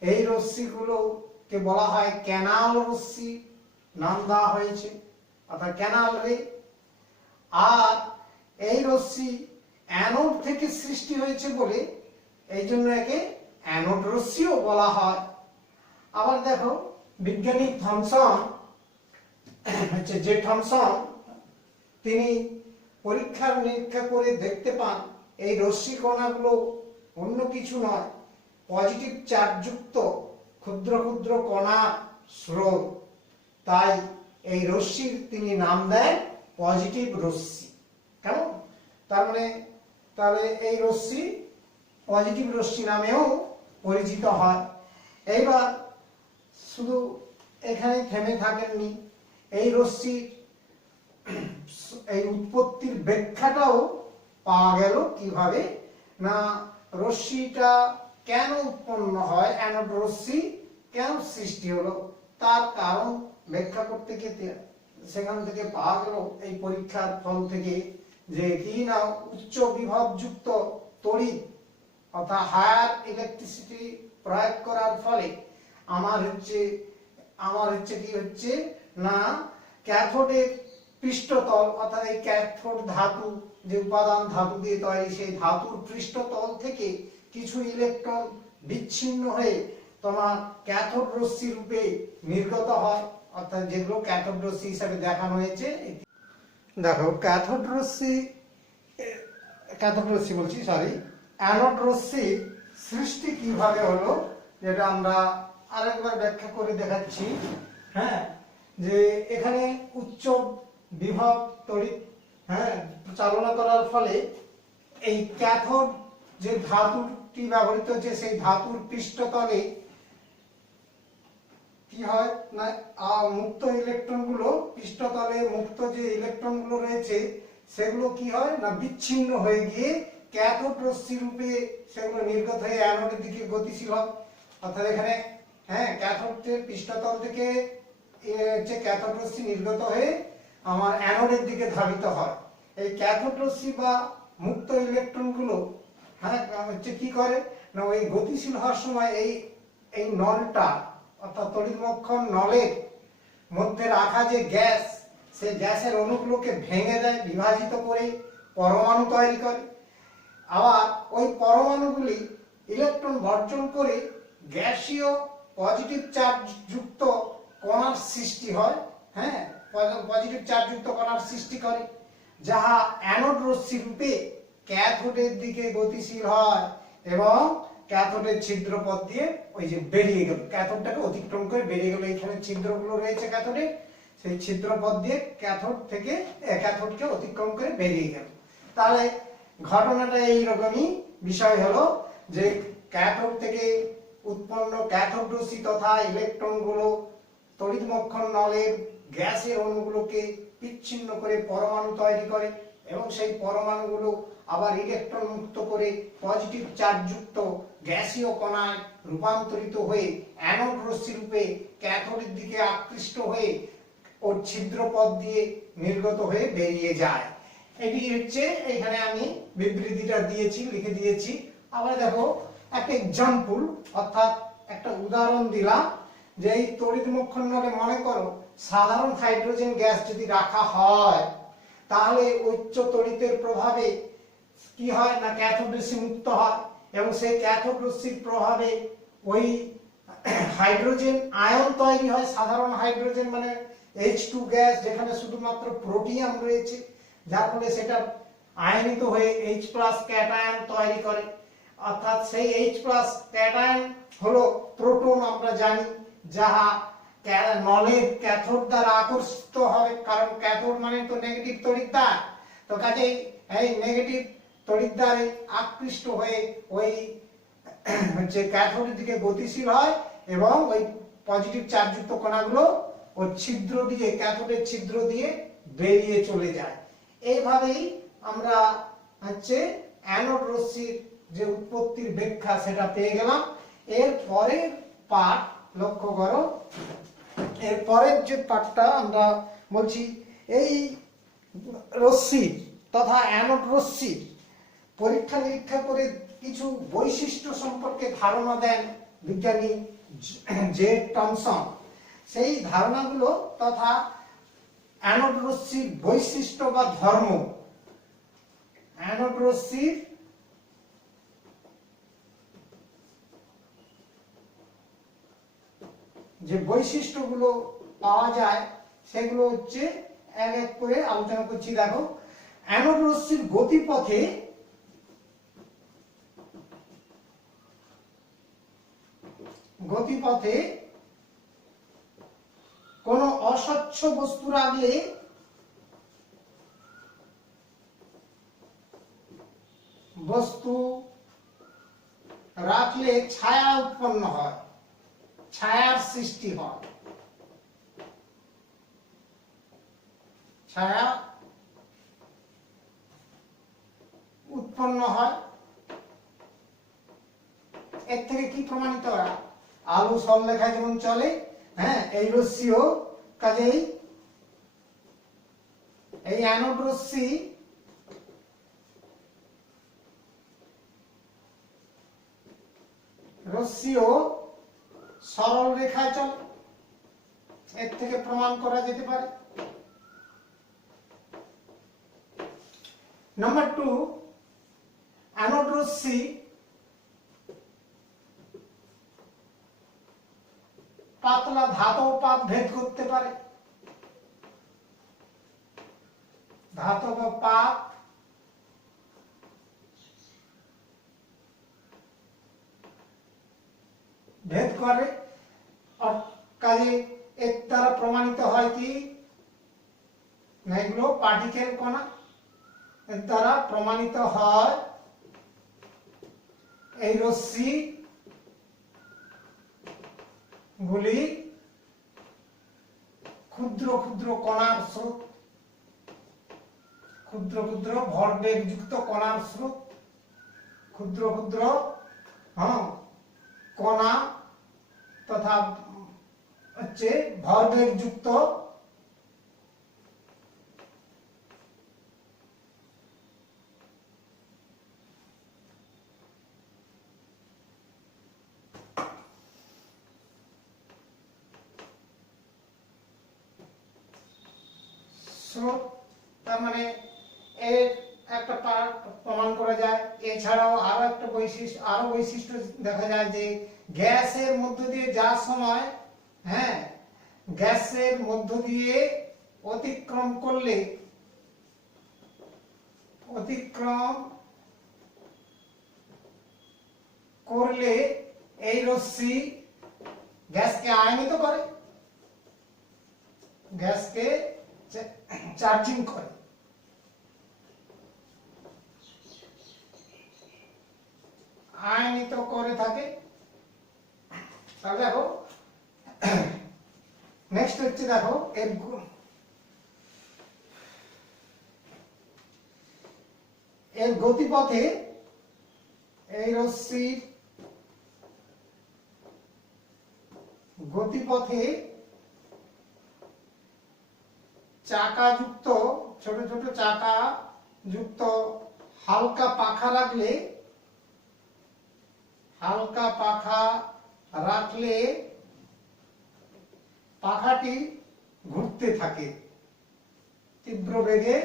এই রশ্মিগুলোকে বলা হয় ক্যানাল রশ্মি নাম দেওয়া হয়েছে, অর্থাৎ ক্যানাল রে। আর এই রশ্মি অ্যানোড থেকে সৃষ্টি হয়েছে বলে এই জন্য একে অ্যানোড রশ্মিও বলা হয়। আবার দেখো বিজ্ঞানী থমসন তিনি পরীক্ষা নিরীক্ষা করে দেখতে পান এই রশ্মি কণাগুলো অন্য কিছু নয়, পজিটিভ চার্জযুক্ত ক্ষুদ্র ক্ষুদ্র কণার স্রোত। তাই এই রশ্মির তিনি নাম দেন পজিটিভ রশ্মি। কেমন? তাহলে এই রশ্মি পজিটিভ রশ্মি নামেও পরিচিত হয়। এইবার শুধু এখানে থেমে থাকেননি, এই রশ্মির এই উৎপত্তির ব্যাখ্যাটাও পাওয়া গেল। কিভাবে না রশ্মিটা কেন উৎপন্ন হয়, অ্যানোড রশ্মি কেন সৃষ্টি হলো তার কারণ ব্যাখ্যা করতে গিয়ে সেখান থেকে পাওয়া গেল এই পরীক্ষার ফল থেকে যে কি না উচ্চ বিভবযুক্ত তড়িৎ অর্থাৎ হায়ার ইলেকট্রিসিটি প্রয়োগ করার ফলে আমার হচ্ছে কি হচ্ছে না ক্যাথোডের পৃষ্ঠতল অর্থাৎ এই ক্যাথোড ধাতু যে উপাদান ধাতু দিয়ে তৈরি, সেই ধাতুর পৃষ্ঠতল থেকে কিছু ইলেকট্রন বিচ্ছিন্ন হয়ে তোমার ক্যাথোড রশ্মি রূপে নির্গত হয়, অর্থাৎ যেগুলো ক্যাথোড রশ্মি হিসেবে দেখানো হয়েছে। দেখো অ্যানোড রশ্মি সৃষ্টি কিভাবে হলো, যেটা আমরা আরেকবার ব্যাখ্যা করে দেখাচ্ছি। যে এখানে উচ্চ বিভব তড়িৎ চালনা করার ফলে এই ক্যাথোড যে ধাতুটি ব্যবহৃত হচ্ছে সেই ধাতুর পৃষ্ঠতলে কি হয় না মুক্ত ইলেকট্রনগুলো পৃষ্ঠতলে মুক্ত যে ইলেকট্রনগুলো রয়েছে সেগুলো কি হয় না বিচ্ছিন্ন হয়ে গিয়ে ক্যাথোড রশ্মি রূপে সেগুলো নির্গত হয়ে অ্যানোডের দিকে গতিশীল হয়। অর্থাৎ এখানে হ্যাঁ, ক্যাথোডের পৃষ্ঠতল থেকে যে ক্যাথোড রশ্মি নির্গত হয়ে আমার অ্যানোডের দিকে ধাবিত হয়। এই ক্যাথোড রশ্মি বা মুক্ত ইলেকট্রনগুলো হ্যাঁ হচ্ছে কি করে না, ওই গতিশীল হওয়ার সময় এই এই নলটা অর্থাৎ তড়িৎমক্ষণ নলের মধ্যে রাখা যে গ্যাস, সেই গ্যাসের অণুগুলোকে ভেঙে দেয়, বিভাজিত করে পরমাণু তৈরি করে। আবার ওই পরমাণুগুলি ইলেকট্রন বর্জন করে গ্যাসীয় পজিটিভ চার্জ যুক্ত কণার সৃষ্টি হয়। হ্যাঁ, পজিটিভ চার্জ যুক্ত কণার সৃষ্টি করে, যাহা অ্যানোড রশ্মি রূপে ক্যাথোডের দিকে গতিশীল হয় এবং ক্যাথোডের ছিদ্রপথ দিয়ে ওই যে বেরিয়ে গেল, ক্যাথোডটাকে অতিক্রম করে বেরিয়ে গেল। এখানে ছিদ্রগুলো রয়েছে ক্যাথোডে, সেই ছিদ্রপথ দিয়ে ক্যাথোডকে অতিক্রম করে বেরিয়ে গেল। তাহলে ঘটনাটা এইরকমই বিষয় হলো যে ক্যাথোড থেকে উৎপন্ন ক্যাথোড রশ্মি তথা ইলেকট্রনগুলো তড়িৎমক্ষণ নলের গ্যাসের অণুগুলোকে বিচ্ছিন্ন করে পরমাণু তৈরি করে এবং সেই পরমাণুগুলো আবার ইলেকট্রন মুক্ত করে পজিটিভ চার্জ যুক্ত গ্যাসীয় কণায় রূপান্তরিত হয়ে অ্যানোড রশ্মি রূপে ক্যাথোডের দিকে আকৃষ্ট হয়ে ওর ছিদ্রপথ দিয়ে নির্গত হয়ে বেরিয়ে যায়। এটি হচ্ছে এখানে আমি বিবৃতিটা দিয়েছি, লিখে দিয়েছি। আবার দেখো একটা এক্সাম্পল অর্থাৎ একটা উদাহরণ দিলাম যে এই তড়িৎমক্ষণ নলে মনে করো সাধারণ হাইড্রোজেন গ্যাস যদি রাখা হয়, তাহলে উচ্চ তড়িতের প্রভাবে কি হয় না ক্যাথোড রশ্মি মুক্ত হয় এবং সেই ক্যাথোড রশ্মির প্রভাবে ওই হাইড্রোজেন আয়ন তৈরি হয়। সাধারণ হাইড্রোজেন মানে H2 গ্যাস, যেখানে শুধুমাত্র প্রোটিয়াম রয়েছে, যার ফলে সেটা আয়নিত হয়ে H+ ক্যাটায়ন তৈরি করে। অর্থাৎ সেই H+ ক্যাটায়ন হলো প্রোটন, আমরা জানি, যাহা নলের ক্যাথোড দ্বারা আকর্ষিত হবে, কারণ ক্যাথোড মানে তো নেগেটিভ তড়িৎদ্বার। তো কাজেই এই নেগেটিভ তড়িৎদ্বারে আকৃষ্ট হয়ে ওই হচ্ছে ক্যাথোডের দিকে গতিশীল হয় এবং ওই পজিটিভ চার্জযুক্ত কণাগুলো ওই ছিদ্র দিয়ে ক্যাথোডের ছিদ্র দিয়ে বেরিয়ে চলে যায়। এইভাবেই আমরা হচ্ছে অ্যানোড রশ্মির যে উৎপত্তির ব্যাখ্যা সেটা পেয়ে গেলাম। এর পরের পার্ট লক্ষ্য করো, এর পরের যে পার্টটা আমরা বলছি এই রশ্মি তথা অ্যানোড রশ্মির পরীক্ষা নিরীক্ষা করে কিছু বৈশিষ্ট্য সম্পর্কে ধারণা দেন বিজ্ঞানী জেড টমসন। সেই ধারণাগুলো তথা অ্যানোড রশ্মির বৈশিষ্ট্য বা ধর্ম, অ্যানোড রশ্মির যে বৈশিষ্ট্যগুলো পাওয়া যায় সেগুলো হচ্ছে এক এক করে আলোচনা করছি। দেখো, অ্যানোড রশ্মির গতিপথে কোন অস্বচ্ছ বস্তু রাখলে ছায়া উৎপন্ন হয়, ছায়ার সৃষ্টি হয়, ছায়া উৎপন্ন হয়। এর থেকে কি প্রমাণিত হয়? আলো সরলরেখায় যেমন চলে, হ্যাঁ, এই রশ্মিও কাজেই এই অ্যানোড রশ্মিও সরল রেখায় চলে। এর থেকে প্রমাণ করা যেতে পারে। নাম্বার 2, অ্যানোড রশ্মি পাতলা ধাতব পাত ভেদ করতে পারে। ধাতব পাত ভেদ করে। কাজে এর দ্বারা প্রমাণিত হয় কি না, এগুলো পার্টিকেল কণা। এর দ্বারা প্রমাণিত হয় এই রশ্মি গুলি ক্ষুদ্র ক্ষুদ্র কণার স্রোত, ক্ষুদ্র ক্ষুদ্র ভরবেগ যুক্ত কণার স্রোত, ক্ষুদ্র ক্ষুদ্র কণা তথা তথা হচ্ছে ভরবেগ যুক্ত স্রোত, তার মানে এর একটা পার্ট প্রমাণ করা যায়। এছাড়াও আরো বৈশিষ্ট্য দেখা যায় যে গ্যাসের মধ্য দিয়ে যাওয়ার সময়, হ্যাঁ, গ্যাসের মধ্য দিয়ে অতিক্রম করলে এই রশ্মি গ্যাসকে আয়নিত করে, গ্যাসকে চার্জিং করে। আয়নিত করে থাকে। তাহলে দেখো নেক্সট হচ্ছে, দেখো এর গতিপথে এই রশ্মির গতিপথে চাকা যুক্ত, ছোট ছোট চাকা যুক্ত হালকা পাখা রাখলে পাখাটি ঘুরতে থাকে তীব্র বেগে,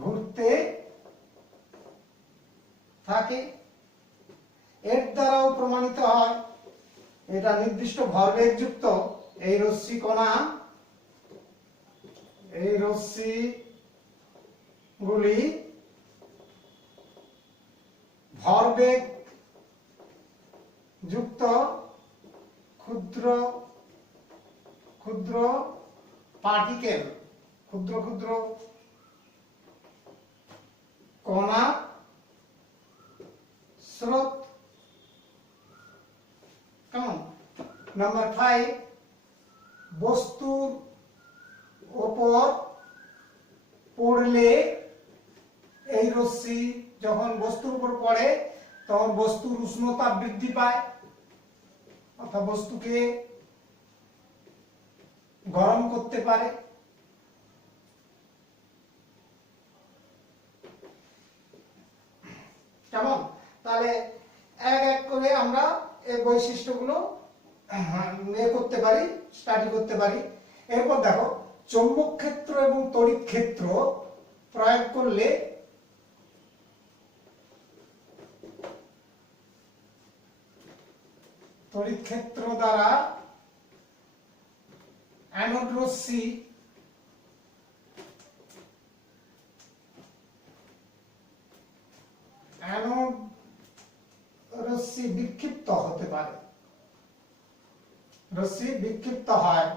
ঘুরতে থাকে। এর দ্বারাও প্রমাণিত হয় এটা নির্দিষ্ট ভরবেগ যুক্ত এই রশ্মি কণা, এই রশ্মিগুলি ভরবেগ যুক্ত ক্ষুদ্র ক্ষুদ্র পার্টিকেল, ক্ষুদ্র ক্ষুদ্র কণা স্রোত। কেমন? নাম্বার 5, বস্তুর উপর পড়লে এই রশ্মি যখন বস্তুর উপর পড়ে তখন বস্তুর উষ্ণতা বৃদ্ধি পায়, অর্থাৎ বস্তুকে গরম করতে পারে। কেমন? তাহলে এক এক করে আমরা এই বৈশিষ্ট্যগুলো করতে পারি, স্টাডি করতে পারি। এরপর দেখো চৌম্বক ক্ষেত্র এবং তড়িৎ ক্ষেত্র প্রয়োগ করলে তড়িৎ ক্ষেত্র দ্বারা অ্যানোড রশ্মি বিক্ষিপ্ত হতে পারে, রশ্মি বিক্ষিপ্ত হয়।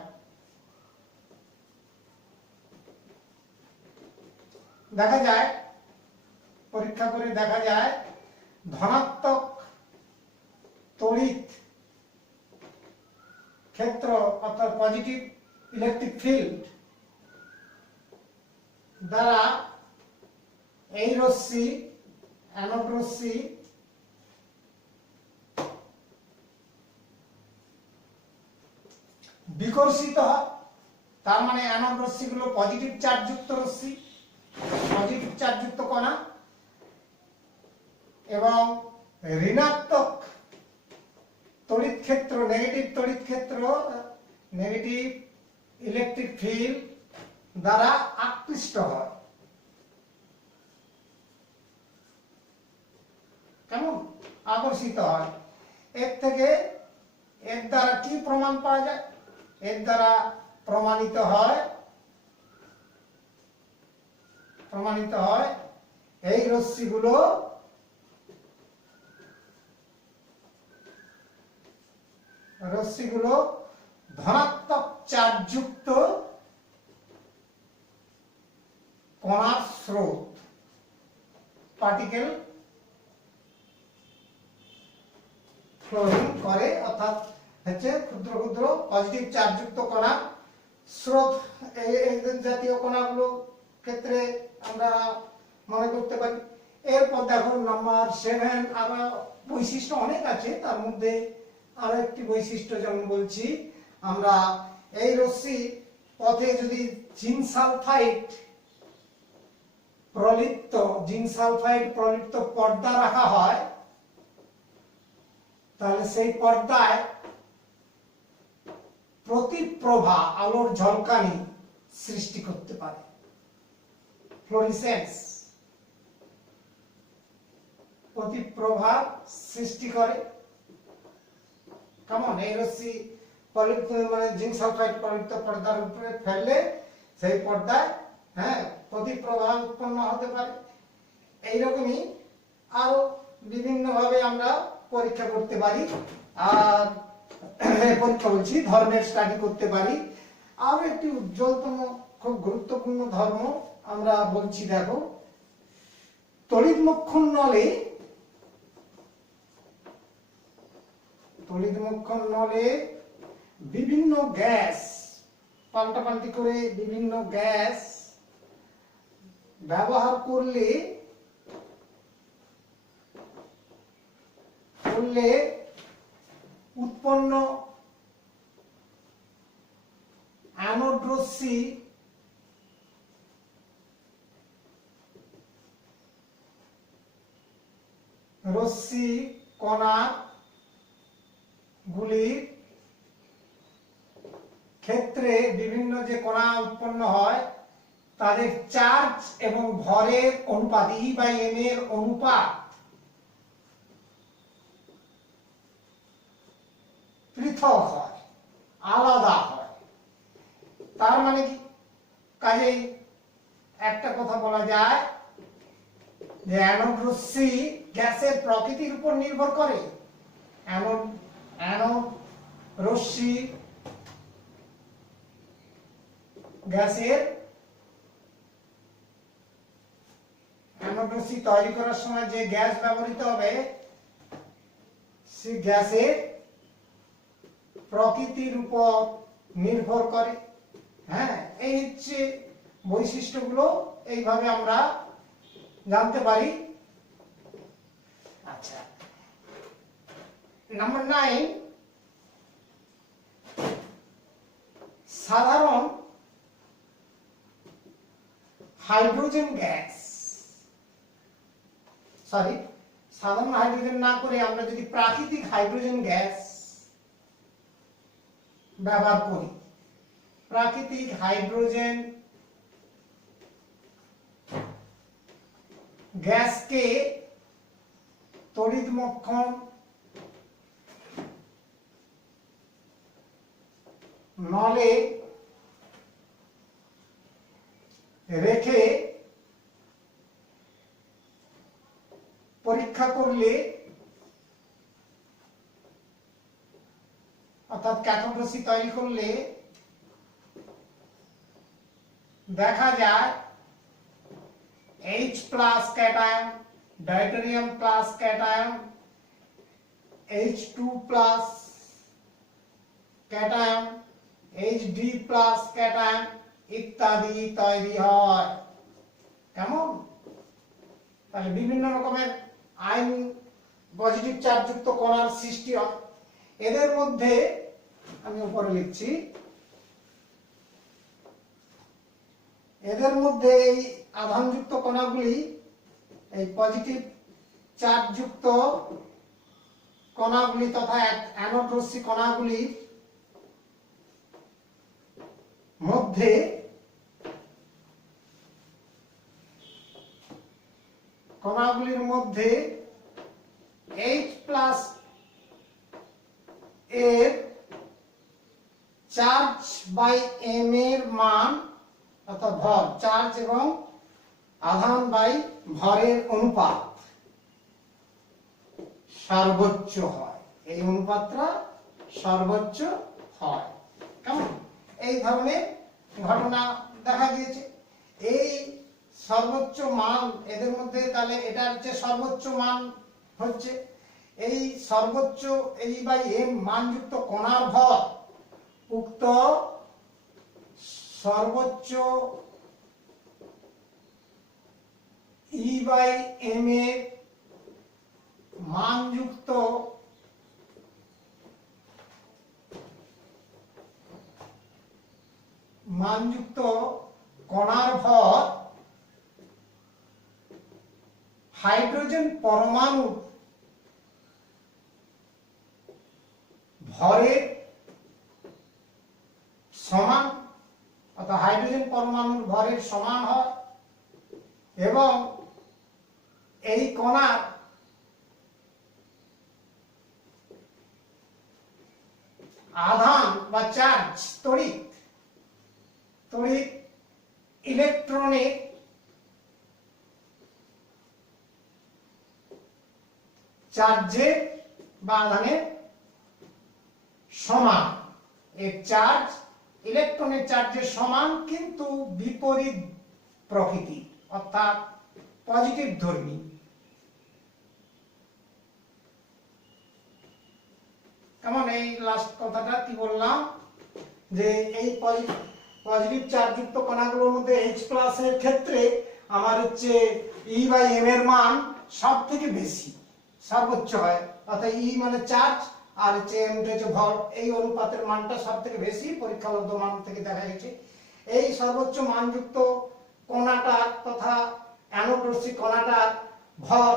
দেখা যায়, পরীক্ষা করে দেখা যায় ধনাত্মক তড়িৎ ক্ষেত্র অর্থাৎ পজিটিভ ইলেকট্রিক ফিল্ড দ্বারা এই রশ্মি, অ্যানোড রশ্মি বিকর্ষিত হয়। তার মানে অ্যানোড রশ্মিগুলো পজিটিভ চার্জ যুক্ত রশ্মি, পজিটিভ চার্জ যুক্ত কণা, এবং ঋণাত্মক তড়িৎ ক্ষেত্র, নেগেটিভ তড়িৎ ক্ষেত্র, নেগেটিভ ইলেকট্রিক ফিল্ড দ্বারা আকৃষ্ট হয়। কেমন? আকর্ষিত হয়। এর থেকে এর দ্বারা কি প্রমাণ পাওয়া যায়? এর দ্বারা প্রমাণিত হয় এই রশ্মিগুলো ধনাত্মক চার্জ যুক্ত কণার স্রোত, পার্টিকেল ফ্লোয়িং করে, অর্থাৎ হচ্ছে ক্ষুদ্র ক্ষুদ্র পজিটিভ চার্জ যুক্ত কণা স্রোত। এই জাতীয় কণাগুলো ক্ষেত্রে আমরা মনে করতে পারি। এরপর দেখো নাম্বার 7, আরো বৈশিষ্ট্য অনেক আছে, তার মধ্যে আরো একটি বৈশিষ্ট্য যেমন বলছি আমরা, এই রশ্মি পথে যদি জিঙ্ক সালফাইড প্রলিপ্ত পর্দা রাখা হয়, তাহলে সেই পর্দায় প্রতিপ্রভা, আলোর ঝলকানি সৃষ্টি করতে পারে, ফ্লোরিসেন্স, প্রতিপ্রভা সৃষ্টি করে। কেমন? এই রশ্মি মানে জিঙ্ক সালফাইড প্রলিপ্ত পর্দার উপরে ফেললে সেই পর্দায় প্রতিপ্রভা উৎপন্ন হতে পারে। এইরকমই আরো বিভিন্ন ভাবে আমরা পরীক্ষা করতে পারি, আর পরীক্ষা বলছি ধর্মের স্টাডি করতে পারি। আরো একটি উজ্জ্বলতম খুব গুরুত্বপূর্ণ ধর্ম আমরা বলছি, দেখো তড়িৎমক্ষণ নলে বিভিন্ন গ্যাস পাল্টাপাল্টি করে বিভিন্ন গ্যাস ব্যবহার করলে উৎপন্ন অ্যানোড রশ্মি কণা গুলির ক্ষেত্রে বিভিন্ন যে কণা উৎপন্ন হয় তাদের চার্জ এবং ভরের অনুপাত, E/m এর অনুপাত পৃথক হয়, আলাদা হয়। তার মানে কি? কাজেই একটা কথা বলা যায় যে অ্যানোড রশ্মি গ্যাসের প্রকৃতির উপর নির্ভর করে। অ্যানোড রশ্মি গ্যাসের অ্যানোড রশ্মি তৈরি করার সময় যে গ্যাস ব্যবহৃত হবে সেই গ্যাসের প্রকৃতির উপর নির্ভর করে। এই হচ্ছে বৈশিষ্ট্যগুলো, এইভাবে আমরা জানতে পারি। আচ্ছা, নাম্বার 9, সাধারণ হাইড্রোজেন না করে আমরা যদি প্রাকৃতিক হাইড্রোজেন গ্যাস ব্যবহার করি, প্রাকৃতিক হাইড্রোজেন গ্যাসকে তড়িৎমক্ষণ নলে রেখে পরীক্ষা করলে, অর্থাৎ ক্যাথোড রশ্মি তৈরি করলে দেখা যায় H+ cation, deuterium plus cation, H2+ cation, Hd+ cation ইত্যাদি তৈরি হয়। কেমন? তাহলে বিভিন্ন রকমের আয়ন পজিটিভ চার্জযুক্ত কণার সৃষ্টি হয়। এদের মধ্যে আমি উপরে লিখছি, এদের মধ্যে এই আধানযুক্ত কণাগুলি, এই পজিটিভ চার্জযুক্ত কণাগুলি তথা অ্যানোড রশ্মি কণাগুলির মধ্যে H+ এর চার্জ বাই m এর মান, অর্থাৎ ভর, চার্জ এবং আধান বাই ভরের অনুপাত সর্বোচ্চ হয়। এই অনুপাতটা সর্বোচ্চ হয়। কেমন? এই ধরনের ঘটনা দেখা গিয়েছে। এই সর্বোচ্চ মান এদের মধ্যে, তাহলে এটার যে সর্বোচ্চ মান হচ্ছে এই সর্বোচ্চ E/m মানযুক্ত কণার ভর উক্ত সর্বোচ্চ বাই এম এর মানযুক্ত কণার ভর হাইড্রোজেন পরমাণুর ভরের সমান, অর্থাৎ হাইড্রোজেন পরমাণুর ভরের সমান হয় এবং এই কণার আধান বা চার্জ তড়িৎ ইলেকট্রনের চার্জের বা আধানের সমান। এর চার্জ ইলেকট্রনের চার্জের সমান কিন্তু বিপরীত প্রকৃতির, অর্থাৎ পজিটিভ ধর্মী। কেমন এই লাস্ট কথাটা কি বললাম, যে এই পজিটিভ চার্জযুক্ত কণাগুলোর মধ্যে H প্লাস এর ক্ষেত্রে আমার হচ্ছে E বাই M এর মান সব থেকে বেশি, সর্বোচ্চ হয়, অর্থাৎ E মানে চার্জ আর হচ্ছে M হচ্ছে ভর, এই অনুপাতের মানটা সব থেকে বেশি পরীক্ষালব্ধ মান থেকে দেখা গেছে। এই সর্বোচ্চ মানযুক্ত কণাটা তথা অ্যানোড রশ্মি কণাটার ভর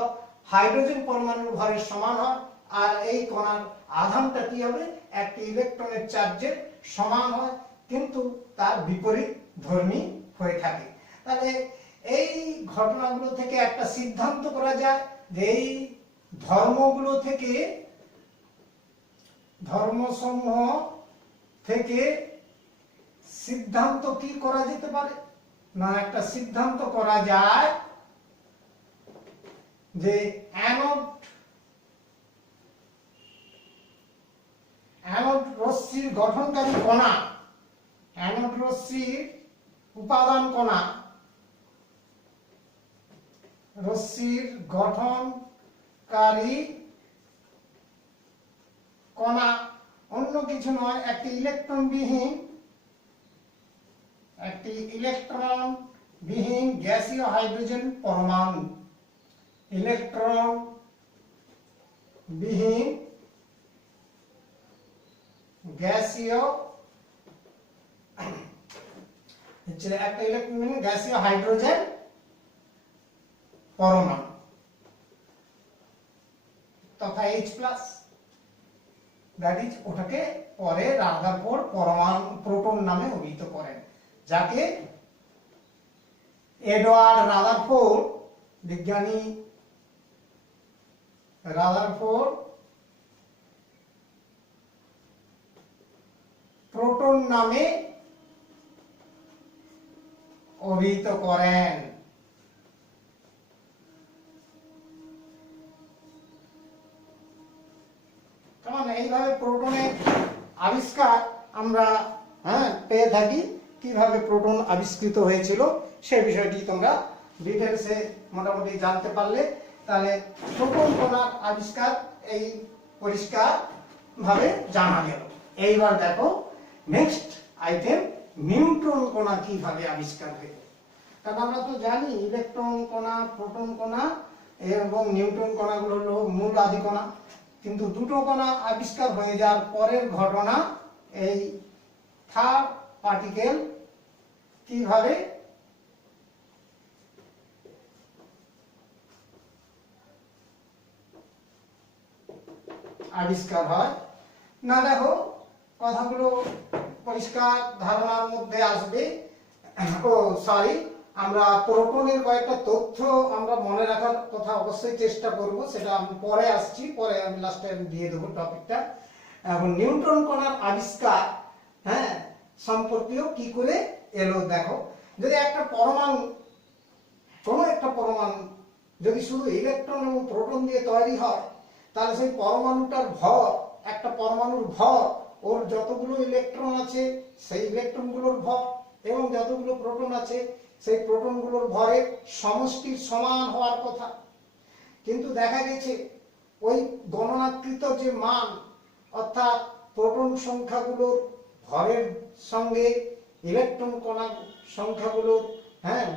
হাইড্রোজেন পরমাণুর ভরের সমান হয়, আর এই কণার আধানটা কি হবে, একটি ইলেকট্রনের চার্জের সমান হয় কিন্তু তার বিপরীত ধর্মী হয়ে থাকে। তাহলে এই ঘটনাগুলো থেকে একটা সিদ্ধান্ত করা যায় যে এই ধর্মসমূহ থেকে সিদ্ধান্ত কি করা যেতে পারে না, একটা সিদ্ধান্ত করা যায় যে অ্যানোড রশ্মির গঠনকারী কণা, অ্যানোড রশ্মির উপাদান কণা, রশ্মির গঠনকারী কণা অন্য কিছু নয়, একটি ইলেকট্রনবিহীন গ্যাসীয় হাইড্রোজেন পরমাণু, ইলেকট্রনবিহীন গ্যাসীয় একটা ইলেকট্রনবিহীন গ্যাসীয় হাইড্রোজেন পরমাণু তথা H প্লাস, দ্যাট ইজ ওটাকে পরে রাদারফোর্ড পরমাণু প্রোটন নামে অভিহিত করেন, যাকে এডওয়ার্ড রাদারফোর্ড, বিজ্ঞানী রাদারফোর্ড প্রোটন নামে অভিহিত করেন। কারণ এইভাবে প্রোটনের আবিষ্কার আমরা পেয়ে থাকি। কিভাবে প্রোটন আবিষ্কৃত হয়েছিল সে বিষয়টি তোমরা ডিটেলসে মোটামুটি জানতে পারলে, তাহলে প্রোটন কণার আবিষ্কার এই পরিষ্কার ভাবে জানা গেল। এইবার দেখো নেক্সট আইটেম, নিউট্রন কণা কিভাবে আবিষ্কার হলো। কারণ আমরা তো জানি ইলেকট্রন কণা, প্রোটন কণা এবং নিউট্রন কণাগুলো হলো মূল আদি কণা, কিন্তু দুটো কণা আবিষ্কার হয়ে যাওয়ার পরের ঘটনা এই থার্ড পার্টিকেল কিভাবে আবিষ্কার হয় না। দেখো কথাগুলো পরিষ্কার ধারণার মধ্যে আসবে। আমরা প্রোটনের কয়েকটা তথ্য আমরা মনে রাখার কথা অবশ্যই চেষ্টা করব, সেটা আমি পরে আসছি, পরে আমি লাস্টে দিয়ে দেবো টপিকটা। এখন নিউট্রন কণার আবিষ্কার সম্পর্কেও কি করে এলো। দেখো যদি একটা পরমাণু, কোনো একটা পরমাণু যদি শুধু ইলেকট্রন এবং প্রোটন দিয়ে তৈরি হয়, তাহলে সেই পরমাণুটার ভর, একটা পরমাণুর ভর, ওর যতগুলো ইলেকট্রন আছে সেই ইলেকট্রনগুলোর ভর এবং যতগুলো প্রোটন আছে সেই প্রোটনগুলোর ভরের সমষ্টির সমান হওয়ার কথা। কিন্তু দেখা গেছে ওই গণনাকৃত যে মান, অর্থাৎ প্রোটন সংখ্যাগুলোর ভরের সঙ্গে ইলেকট্রন কণা সংখ্যাগুলোর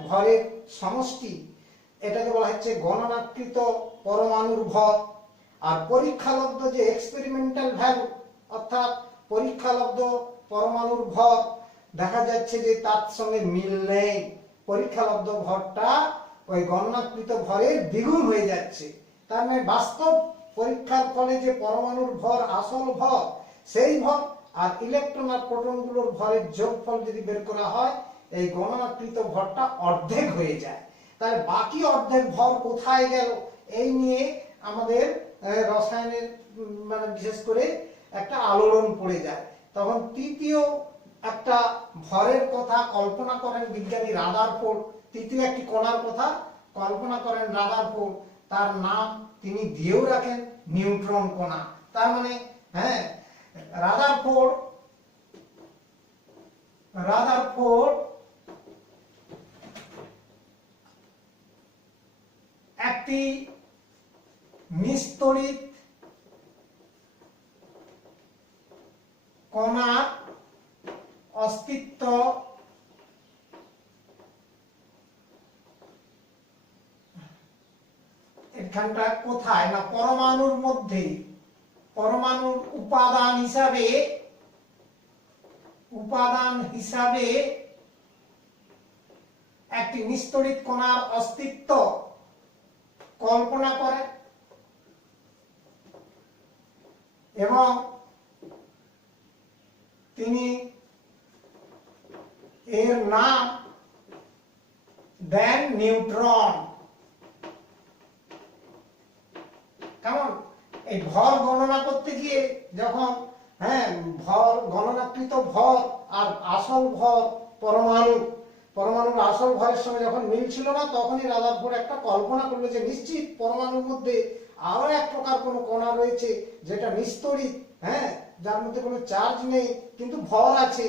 ভরের সমষ্টি, এটাকে বলা হচ্ছে গণনাকৃত পরমাণুর ভর। আর পরীক্ষালব্ধ যে এক্সপেরিমেন্টাল ভ্যালু, অর্থাৎ পরীক্ষালব্ধ পরমাণুর ভর, দেখা যাচ্ছে যে তার সঙ্গে মিল নেই। পরীক্ষালব্ধ ভরটা ওই গণনাকৃত ভরের দ্বিগুণ হয়ে যাচ্ছে। তার মানে বাস্তব পরীক্ষার ফলে যে পরমাণুর ভর আসল ভর, সেই ভর আর ইলেকট্রন আর প্রোটনগুলোর ভরের যোগফল যদি বের করা হয়, এই গণনাকৃত ভরটা অর্ধেক হয়ে যায়। তাহলে বাকি অর্ধেক ভর কোথায় গেল, এই নিয়ে আমাদের রসায়নের মানে বিশেষ করে একটা আলোড়ন পড়ে যায়। তখন তৃতীয় একটা ভরের কথা কল্পনা করেন বিজ্ঞানী রাদারফোর্ড। তৃতীয় একটি কণার কথা কল্পনা করেন রাদারফোর্ড। তার নাম তিনি দিয়েও রাখেন নিউট্রন কণা। তার মানে রাদারফোর্ড একটি নিস্তড়িত কণার অস্তিত্ব এখানটা কোথায় না পরমাণুর মধ্যে, পরমাণুর উপাদান হিসাবে একটি নিস্তড়িত কণার অস্তিত্ব কল্পনা করে এবং তিনি এর নাম দেন নিউট্রন। কেমন এই ভর গণনা করতে গিয়ে যখন ভর গণনাকৃত ভর আর আসল ভর পরমাণুর আসল ভরের সঙ্গে যখন মিল ছিল না, তখনই রাদারফোর্ড একটা কল্পনা করলো যে নিশ্চিত পরমাণুর মধ্যে আরো এক প্রকার কোনো কণা রয়েছে যেটা নিস্তড়িত, যার মধ্যে কোনো চার্জ নেই কিন্তু ভর আছে।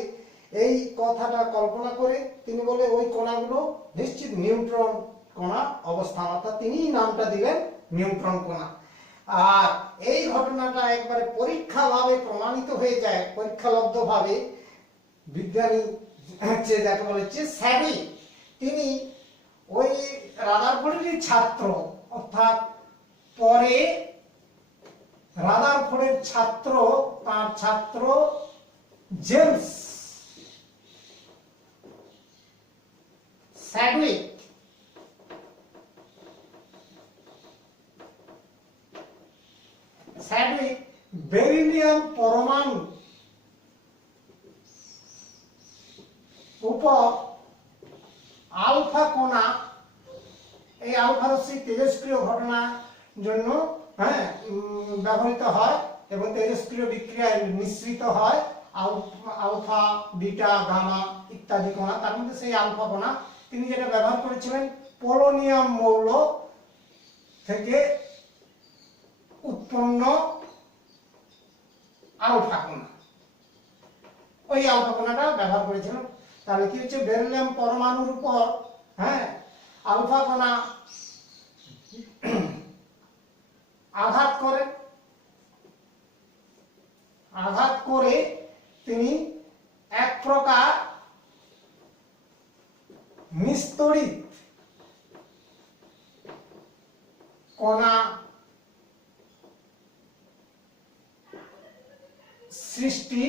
এই কথাটা কল্পনা করে তিনি বলে ওই কণাগুলো নিশ্চিত নিউট্রন কণার অবস্থান, অর্থাৎ তিনি নামটা দিলেন নিউট্রন কণা। আর এই ঘটনাটা একবারে পরীক্ষাভাবে প্রমাণিত হয়ে যায়, পরীক্ষালব্ধভাবে। বিজ্ঞানী যাকে বলেছে স্যাডউইক, তিনি ওই রাদারফোর্ডেরই ছাত্র, অর্থাৎ পরে রাদারফোর্ডের তার ছাত্র জেমস স্যাডউইক বেরিলিয়াম পরমাণু উপর আলফা কণা, এই আলফা রশ্মি তেজস্ক্রিয় ঘটনার জন্য ব্যবহৃত হয় এবং তেজস্ক্রিয় বিক্রিয়ায় মিশ্রিত হয় আলফা, বিটা, গামা ইত্যাদি কণা। তার মধ্যে সেই আলফা কণা তিনি যেটা ব্যবহার করেছিলেন পোলোনিয়াম মৌল থেকে উৎপন্ন আলফা কণা, ওই আলফা কণাটা ব্যবহার করেছিলেন। তাহলে কি হচ্ছে, বেরিলিয়াম পরমাণুর উপর আলফা কণা আঘাত করে তিনি এক প্রকার নিস্তড়িত কণা সৃষ্টি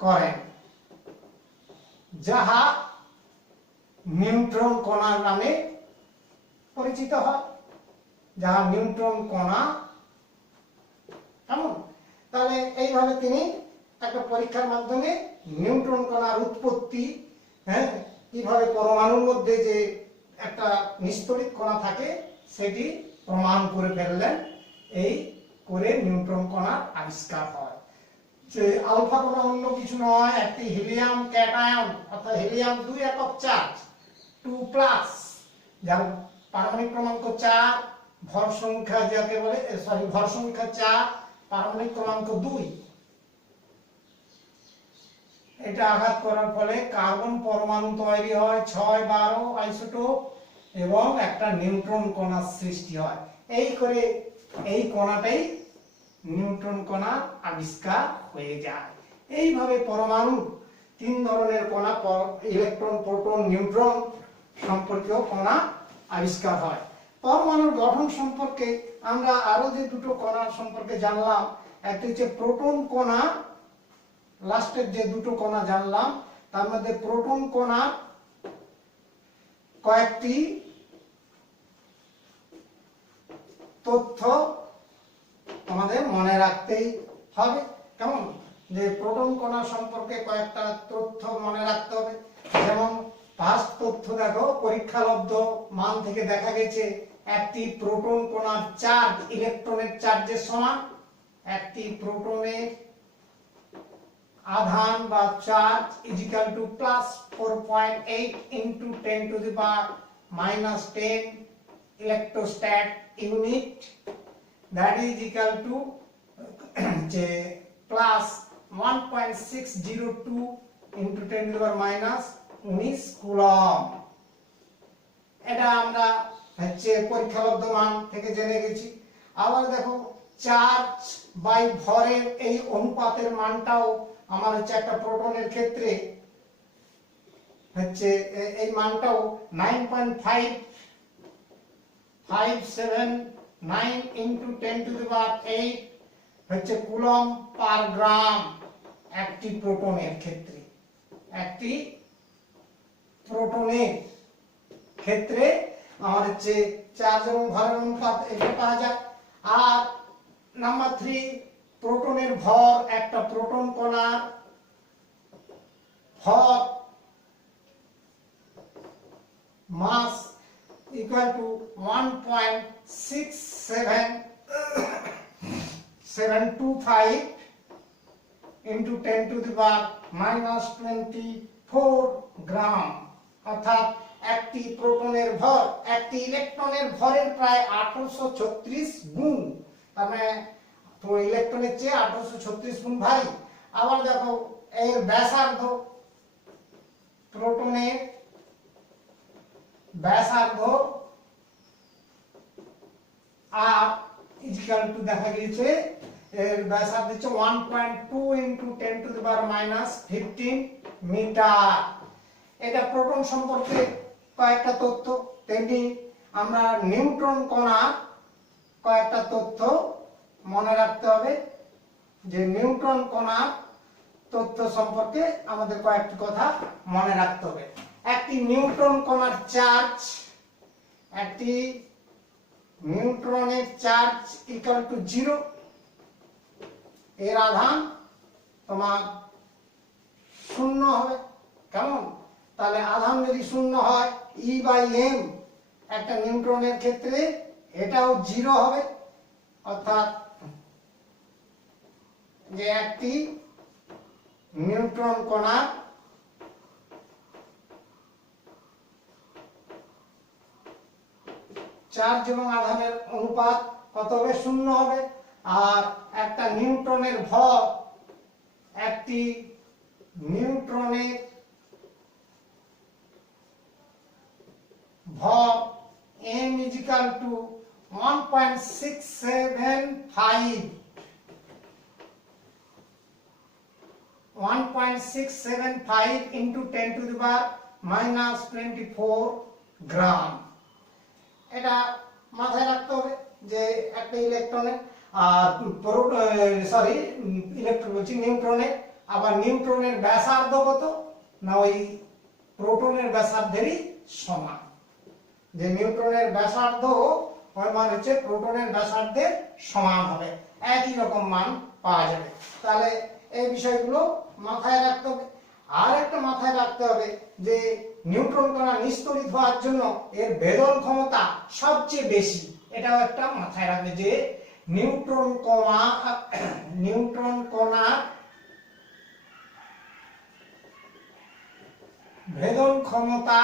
করেন, যাহা নিউট্রন কণা নামে পরিচিত হয়। যাহা নিউট্রন কণা, কেমন? তাহলে এইভাবে তিনি একটা পরীক্ষার মাধ্যমে নিউট্রন কণার উৎপত্তি, কিভাবে পরমাণুর মধ্যে যে একটা নিস্তড়িত কণা থাকে সেটি প্রমাণ করে ফেললেন। এই করে নিউট্রন কণার আবিষ্কার হয়। যে আলফা কণা অন্য কিছু নয়, একটি হিলিয়াম ক্যাটায়ন, অর্থাৎ হিলিয়াম 2 একক চার্জ 2+, যার পারমাণবিক ক্রমাঙ্ক 4, ভর সংখ্যা যাকে বলে ভর সংখ্যা 4, পারমাণবিক ক্রমাঙ্ক 2। এটা আঘাত করার ফলে কার্বন পরমাণু তৈরি হয় 6-12 আইসোটোপ এবং একটা নিউট্রন কণার সৃষ্টি হয়। এই করে এই কণাটাই নিউট্রন কণার আবিষ্কার হয়ে যায়। এইভাবে পরমাণু 3 ধরনের কণা, ইলেকট্রন, প্রোটন, নিউট্রন, সম্পর্কীয় কণা আবিষ্কার হয়। পরমাণুর গঠন সম্পর্কে আমরা আরো যে দুটো কণা সম্পর্কে জানলাম, একটা হচ্ছে প্রোটন কণা, লাস্টের যে দুটো কণা জানলাম তার মধ্যে প্রোটন কণা কয়েকটি তথ্য আমাদের মনে রাখতেই হবে। কেমন? যে প্রোটন কণা সম্পর্কে কয়েকটা তথ্য মনে রাখতে হবে। যেমন ফার্স্ট তথ্য দেখো, পরীক্ষালব্ধ মান থেকে দেখা গেছে একটি প্রোটন কণার চার্জ ইলেকট্রনের চার্জের সমান। একটি প্রোটনের আধান বা charge is equal to plus 4.8 into 10 to the power minus 10 electrostat unit, that is equal to plus 1.602 into 10 to the power minus 19 coulomb. এটা আমরা হচ্ছে পরীক্ষালব্ধ মান থেকে জেনে গেছি। আবার দেখো চার্জ বাই ভরের এই অনুপাতের মানটাও আমার হচ্ছে একটা প্রোটনের ক্ষেত্রে হচ্ছে এই মানটাও 9.579 into 10 to the power 8 হচ্ছে কুলম্ব পার গ্রাম একটি প্রোটনের ক্ষেত্রে। একটি প্রোটনের ক্ষেত্রে আমার হচ্ছে চার্জ এবং ভরের অনুপাত এটা পাওয়া যায়। আর নাম্বার 3, প্রোটনের ভর, একটা প্রোটন কণার ভর mass equal to 1.67725 into 10 to the power minus 24 গ্রাম। অর্থাৎ একটি প্রোটনের ভর একটি ইলেকট্রনের ভরের প্রায় 1836 গুণ। তার মানে ইলেকট্রনের চেয়ে 1836 গুণ ভারী। আবার দেখো এর ব্যাসার্ধ, প্রোটনের ব্যাসার্ধ আর ইকুয়াল টু দেখা গিয়েছে এর ব্যাসার্ধ হচ্ছে 1.2 into 10 to the power minus 15 মিটার। এটা প্রোটন সম্পর্কে কয়েকটা তথ্য। তেমনি আমরা নিউট্রন কণা কয়েকটা তথ্য মনে রাখতে হবে। যে নিউট্রন কণা তথ্য সম্পর্কে আমাদের কয়েকটি কথা মনে রাখতে হবে। একটি নিউট্রন কণার চার্জ, একটি নিউট্রনের চার্জ ইকুয়াল টু 0। এর আধান তোমার 0 হবে। কেমন? তাহলে আধান যদি 0 হয়, E/m একটা নিউট্রনের ক্ষেত্রে এটাও 0 হবে। অর্থাৎ যে একটি নিউট্রন কণার চার্জ এবং আধানের অনুপাত কত হবে? 0 হবে। আর একটা নিউট্রনের ভর, একটি নিউট্রনের ভর m is equal to 1.675 into 10 to the power minus 24 গ্রাম। এটা মাথায় রাখতে হবে যে একটা ইলেকট্রনের ইলেকট্রন বলছি নিউট্রনের, আবার নিউট্রনের ব্যাসার্ধ কত না ওই প্রোটনের ব্যাসার্ধেরই সমান। যে নিউট্রনের ব্যাসার্ধ ওর মান হচ্ছে প্রোটনের ব্যাসার্ধের সমান হবে, একই রকম মান পাওয়া যাবে। তাহলে এই বিষয়গুলো মাথায় রাখতে হবে। আর একটা মাথায় রাখতে হবে যে নিউট্রন কণা নিস্তড়িত হওয়ার জন্য এর ভেদন ক্ষমতা সবচেয়ে বেশি। এটাও একটা মাথায় রাখবে যে নিউট্রন কণা ভেদন ক্ষমতা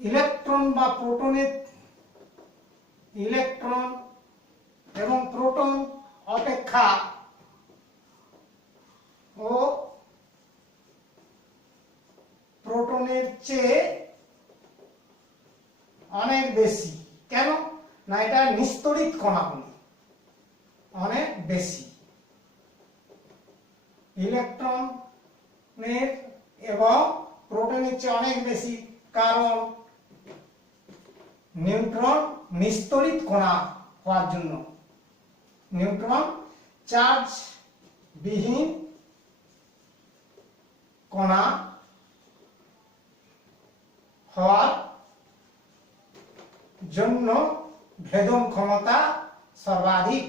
ইলেকট্রন বা প্রোটনের ইলেকট্রন এবং প্রোটন অপেক্ষা ও প্রোটনের চেয়ে অনেক বেশি। কেন না? এটা নিস্তড়িত কণাগুলি অনেক বেশি। ইলেকট্রন এবং প্রোটনের চেয়ে অনেক বেশি, কারণ নিউট্রন নিস্তড়িত কণা হওয়ার জন্য, নিউট্রন চার্জ বিহীন কণা হওয়ার জন্য ভেদন ক্ষমতা সর্বাধিক।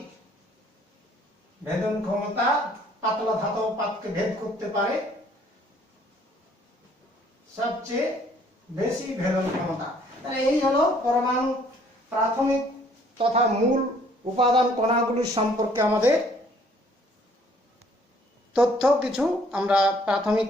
ভেদন ক্ষমতা, পাতলা ধাতব পাতকে ভেদ করতে পারে, সবচেয়ে বেশি ভেদন ক্ষমতা। তাহলে এই হলো পরমাণু প্রাথমিক তথা মূল উপাদান কণাগুলির সম্পর্কে আমাদের তথ্য কিছু আমরা প্রাথমিক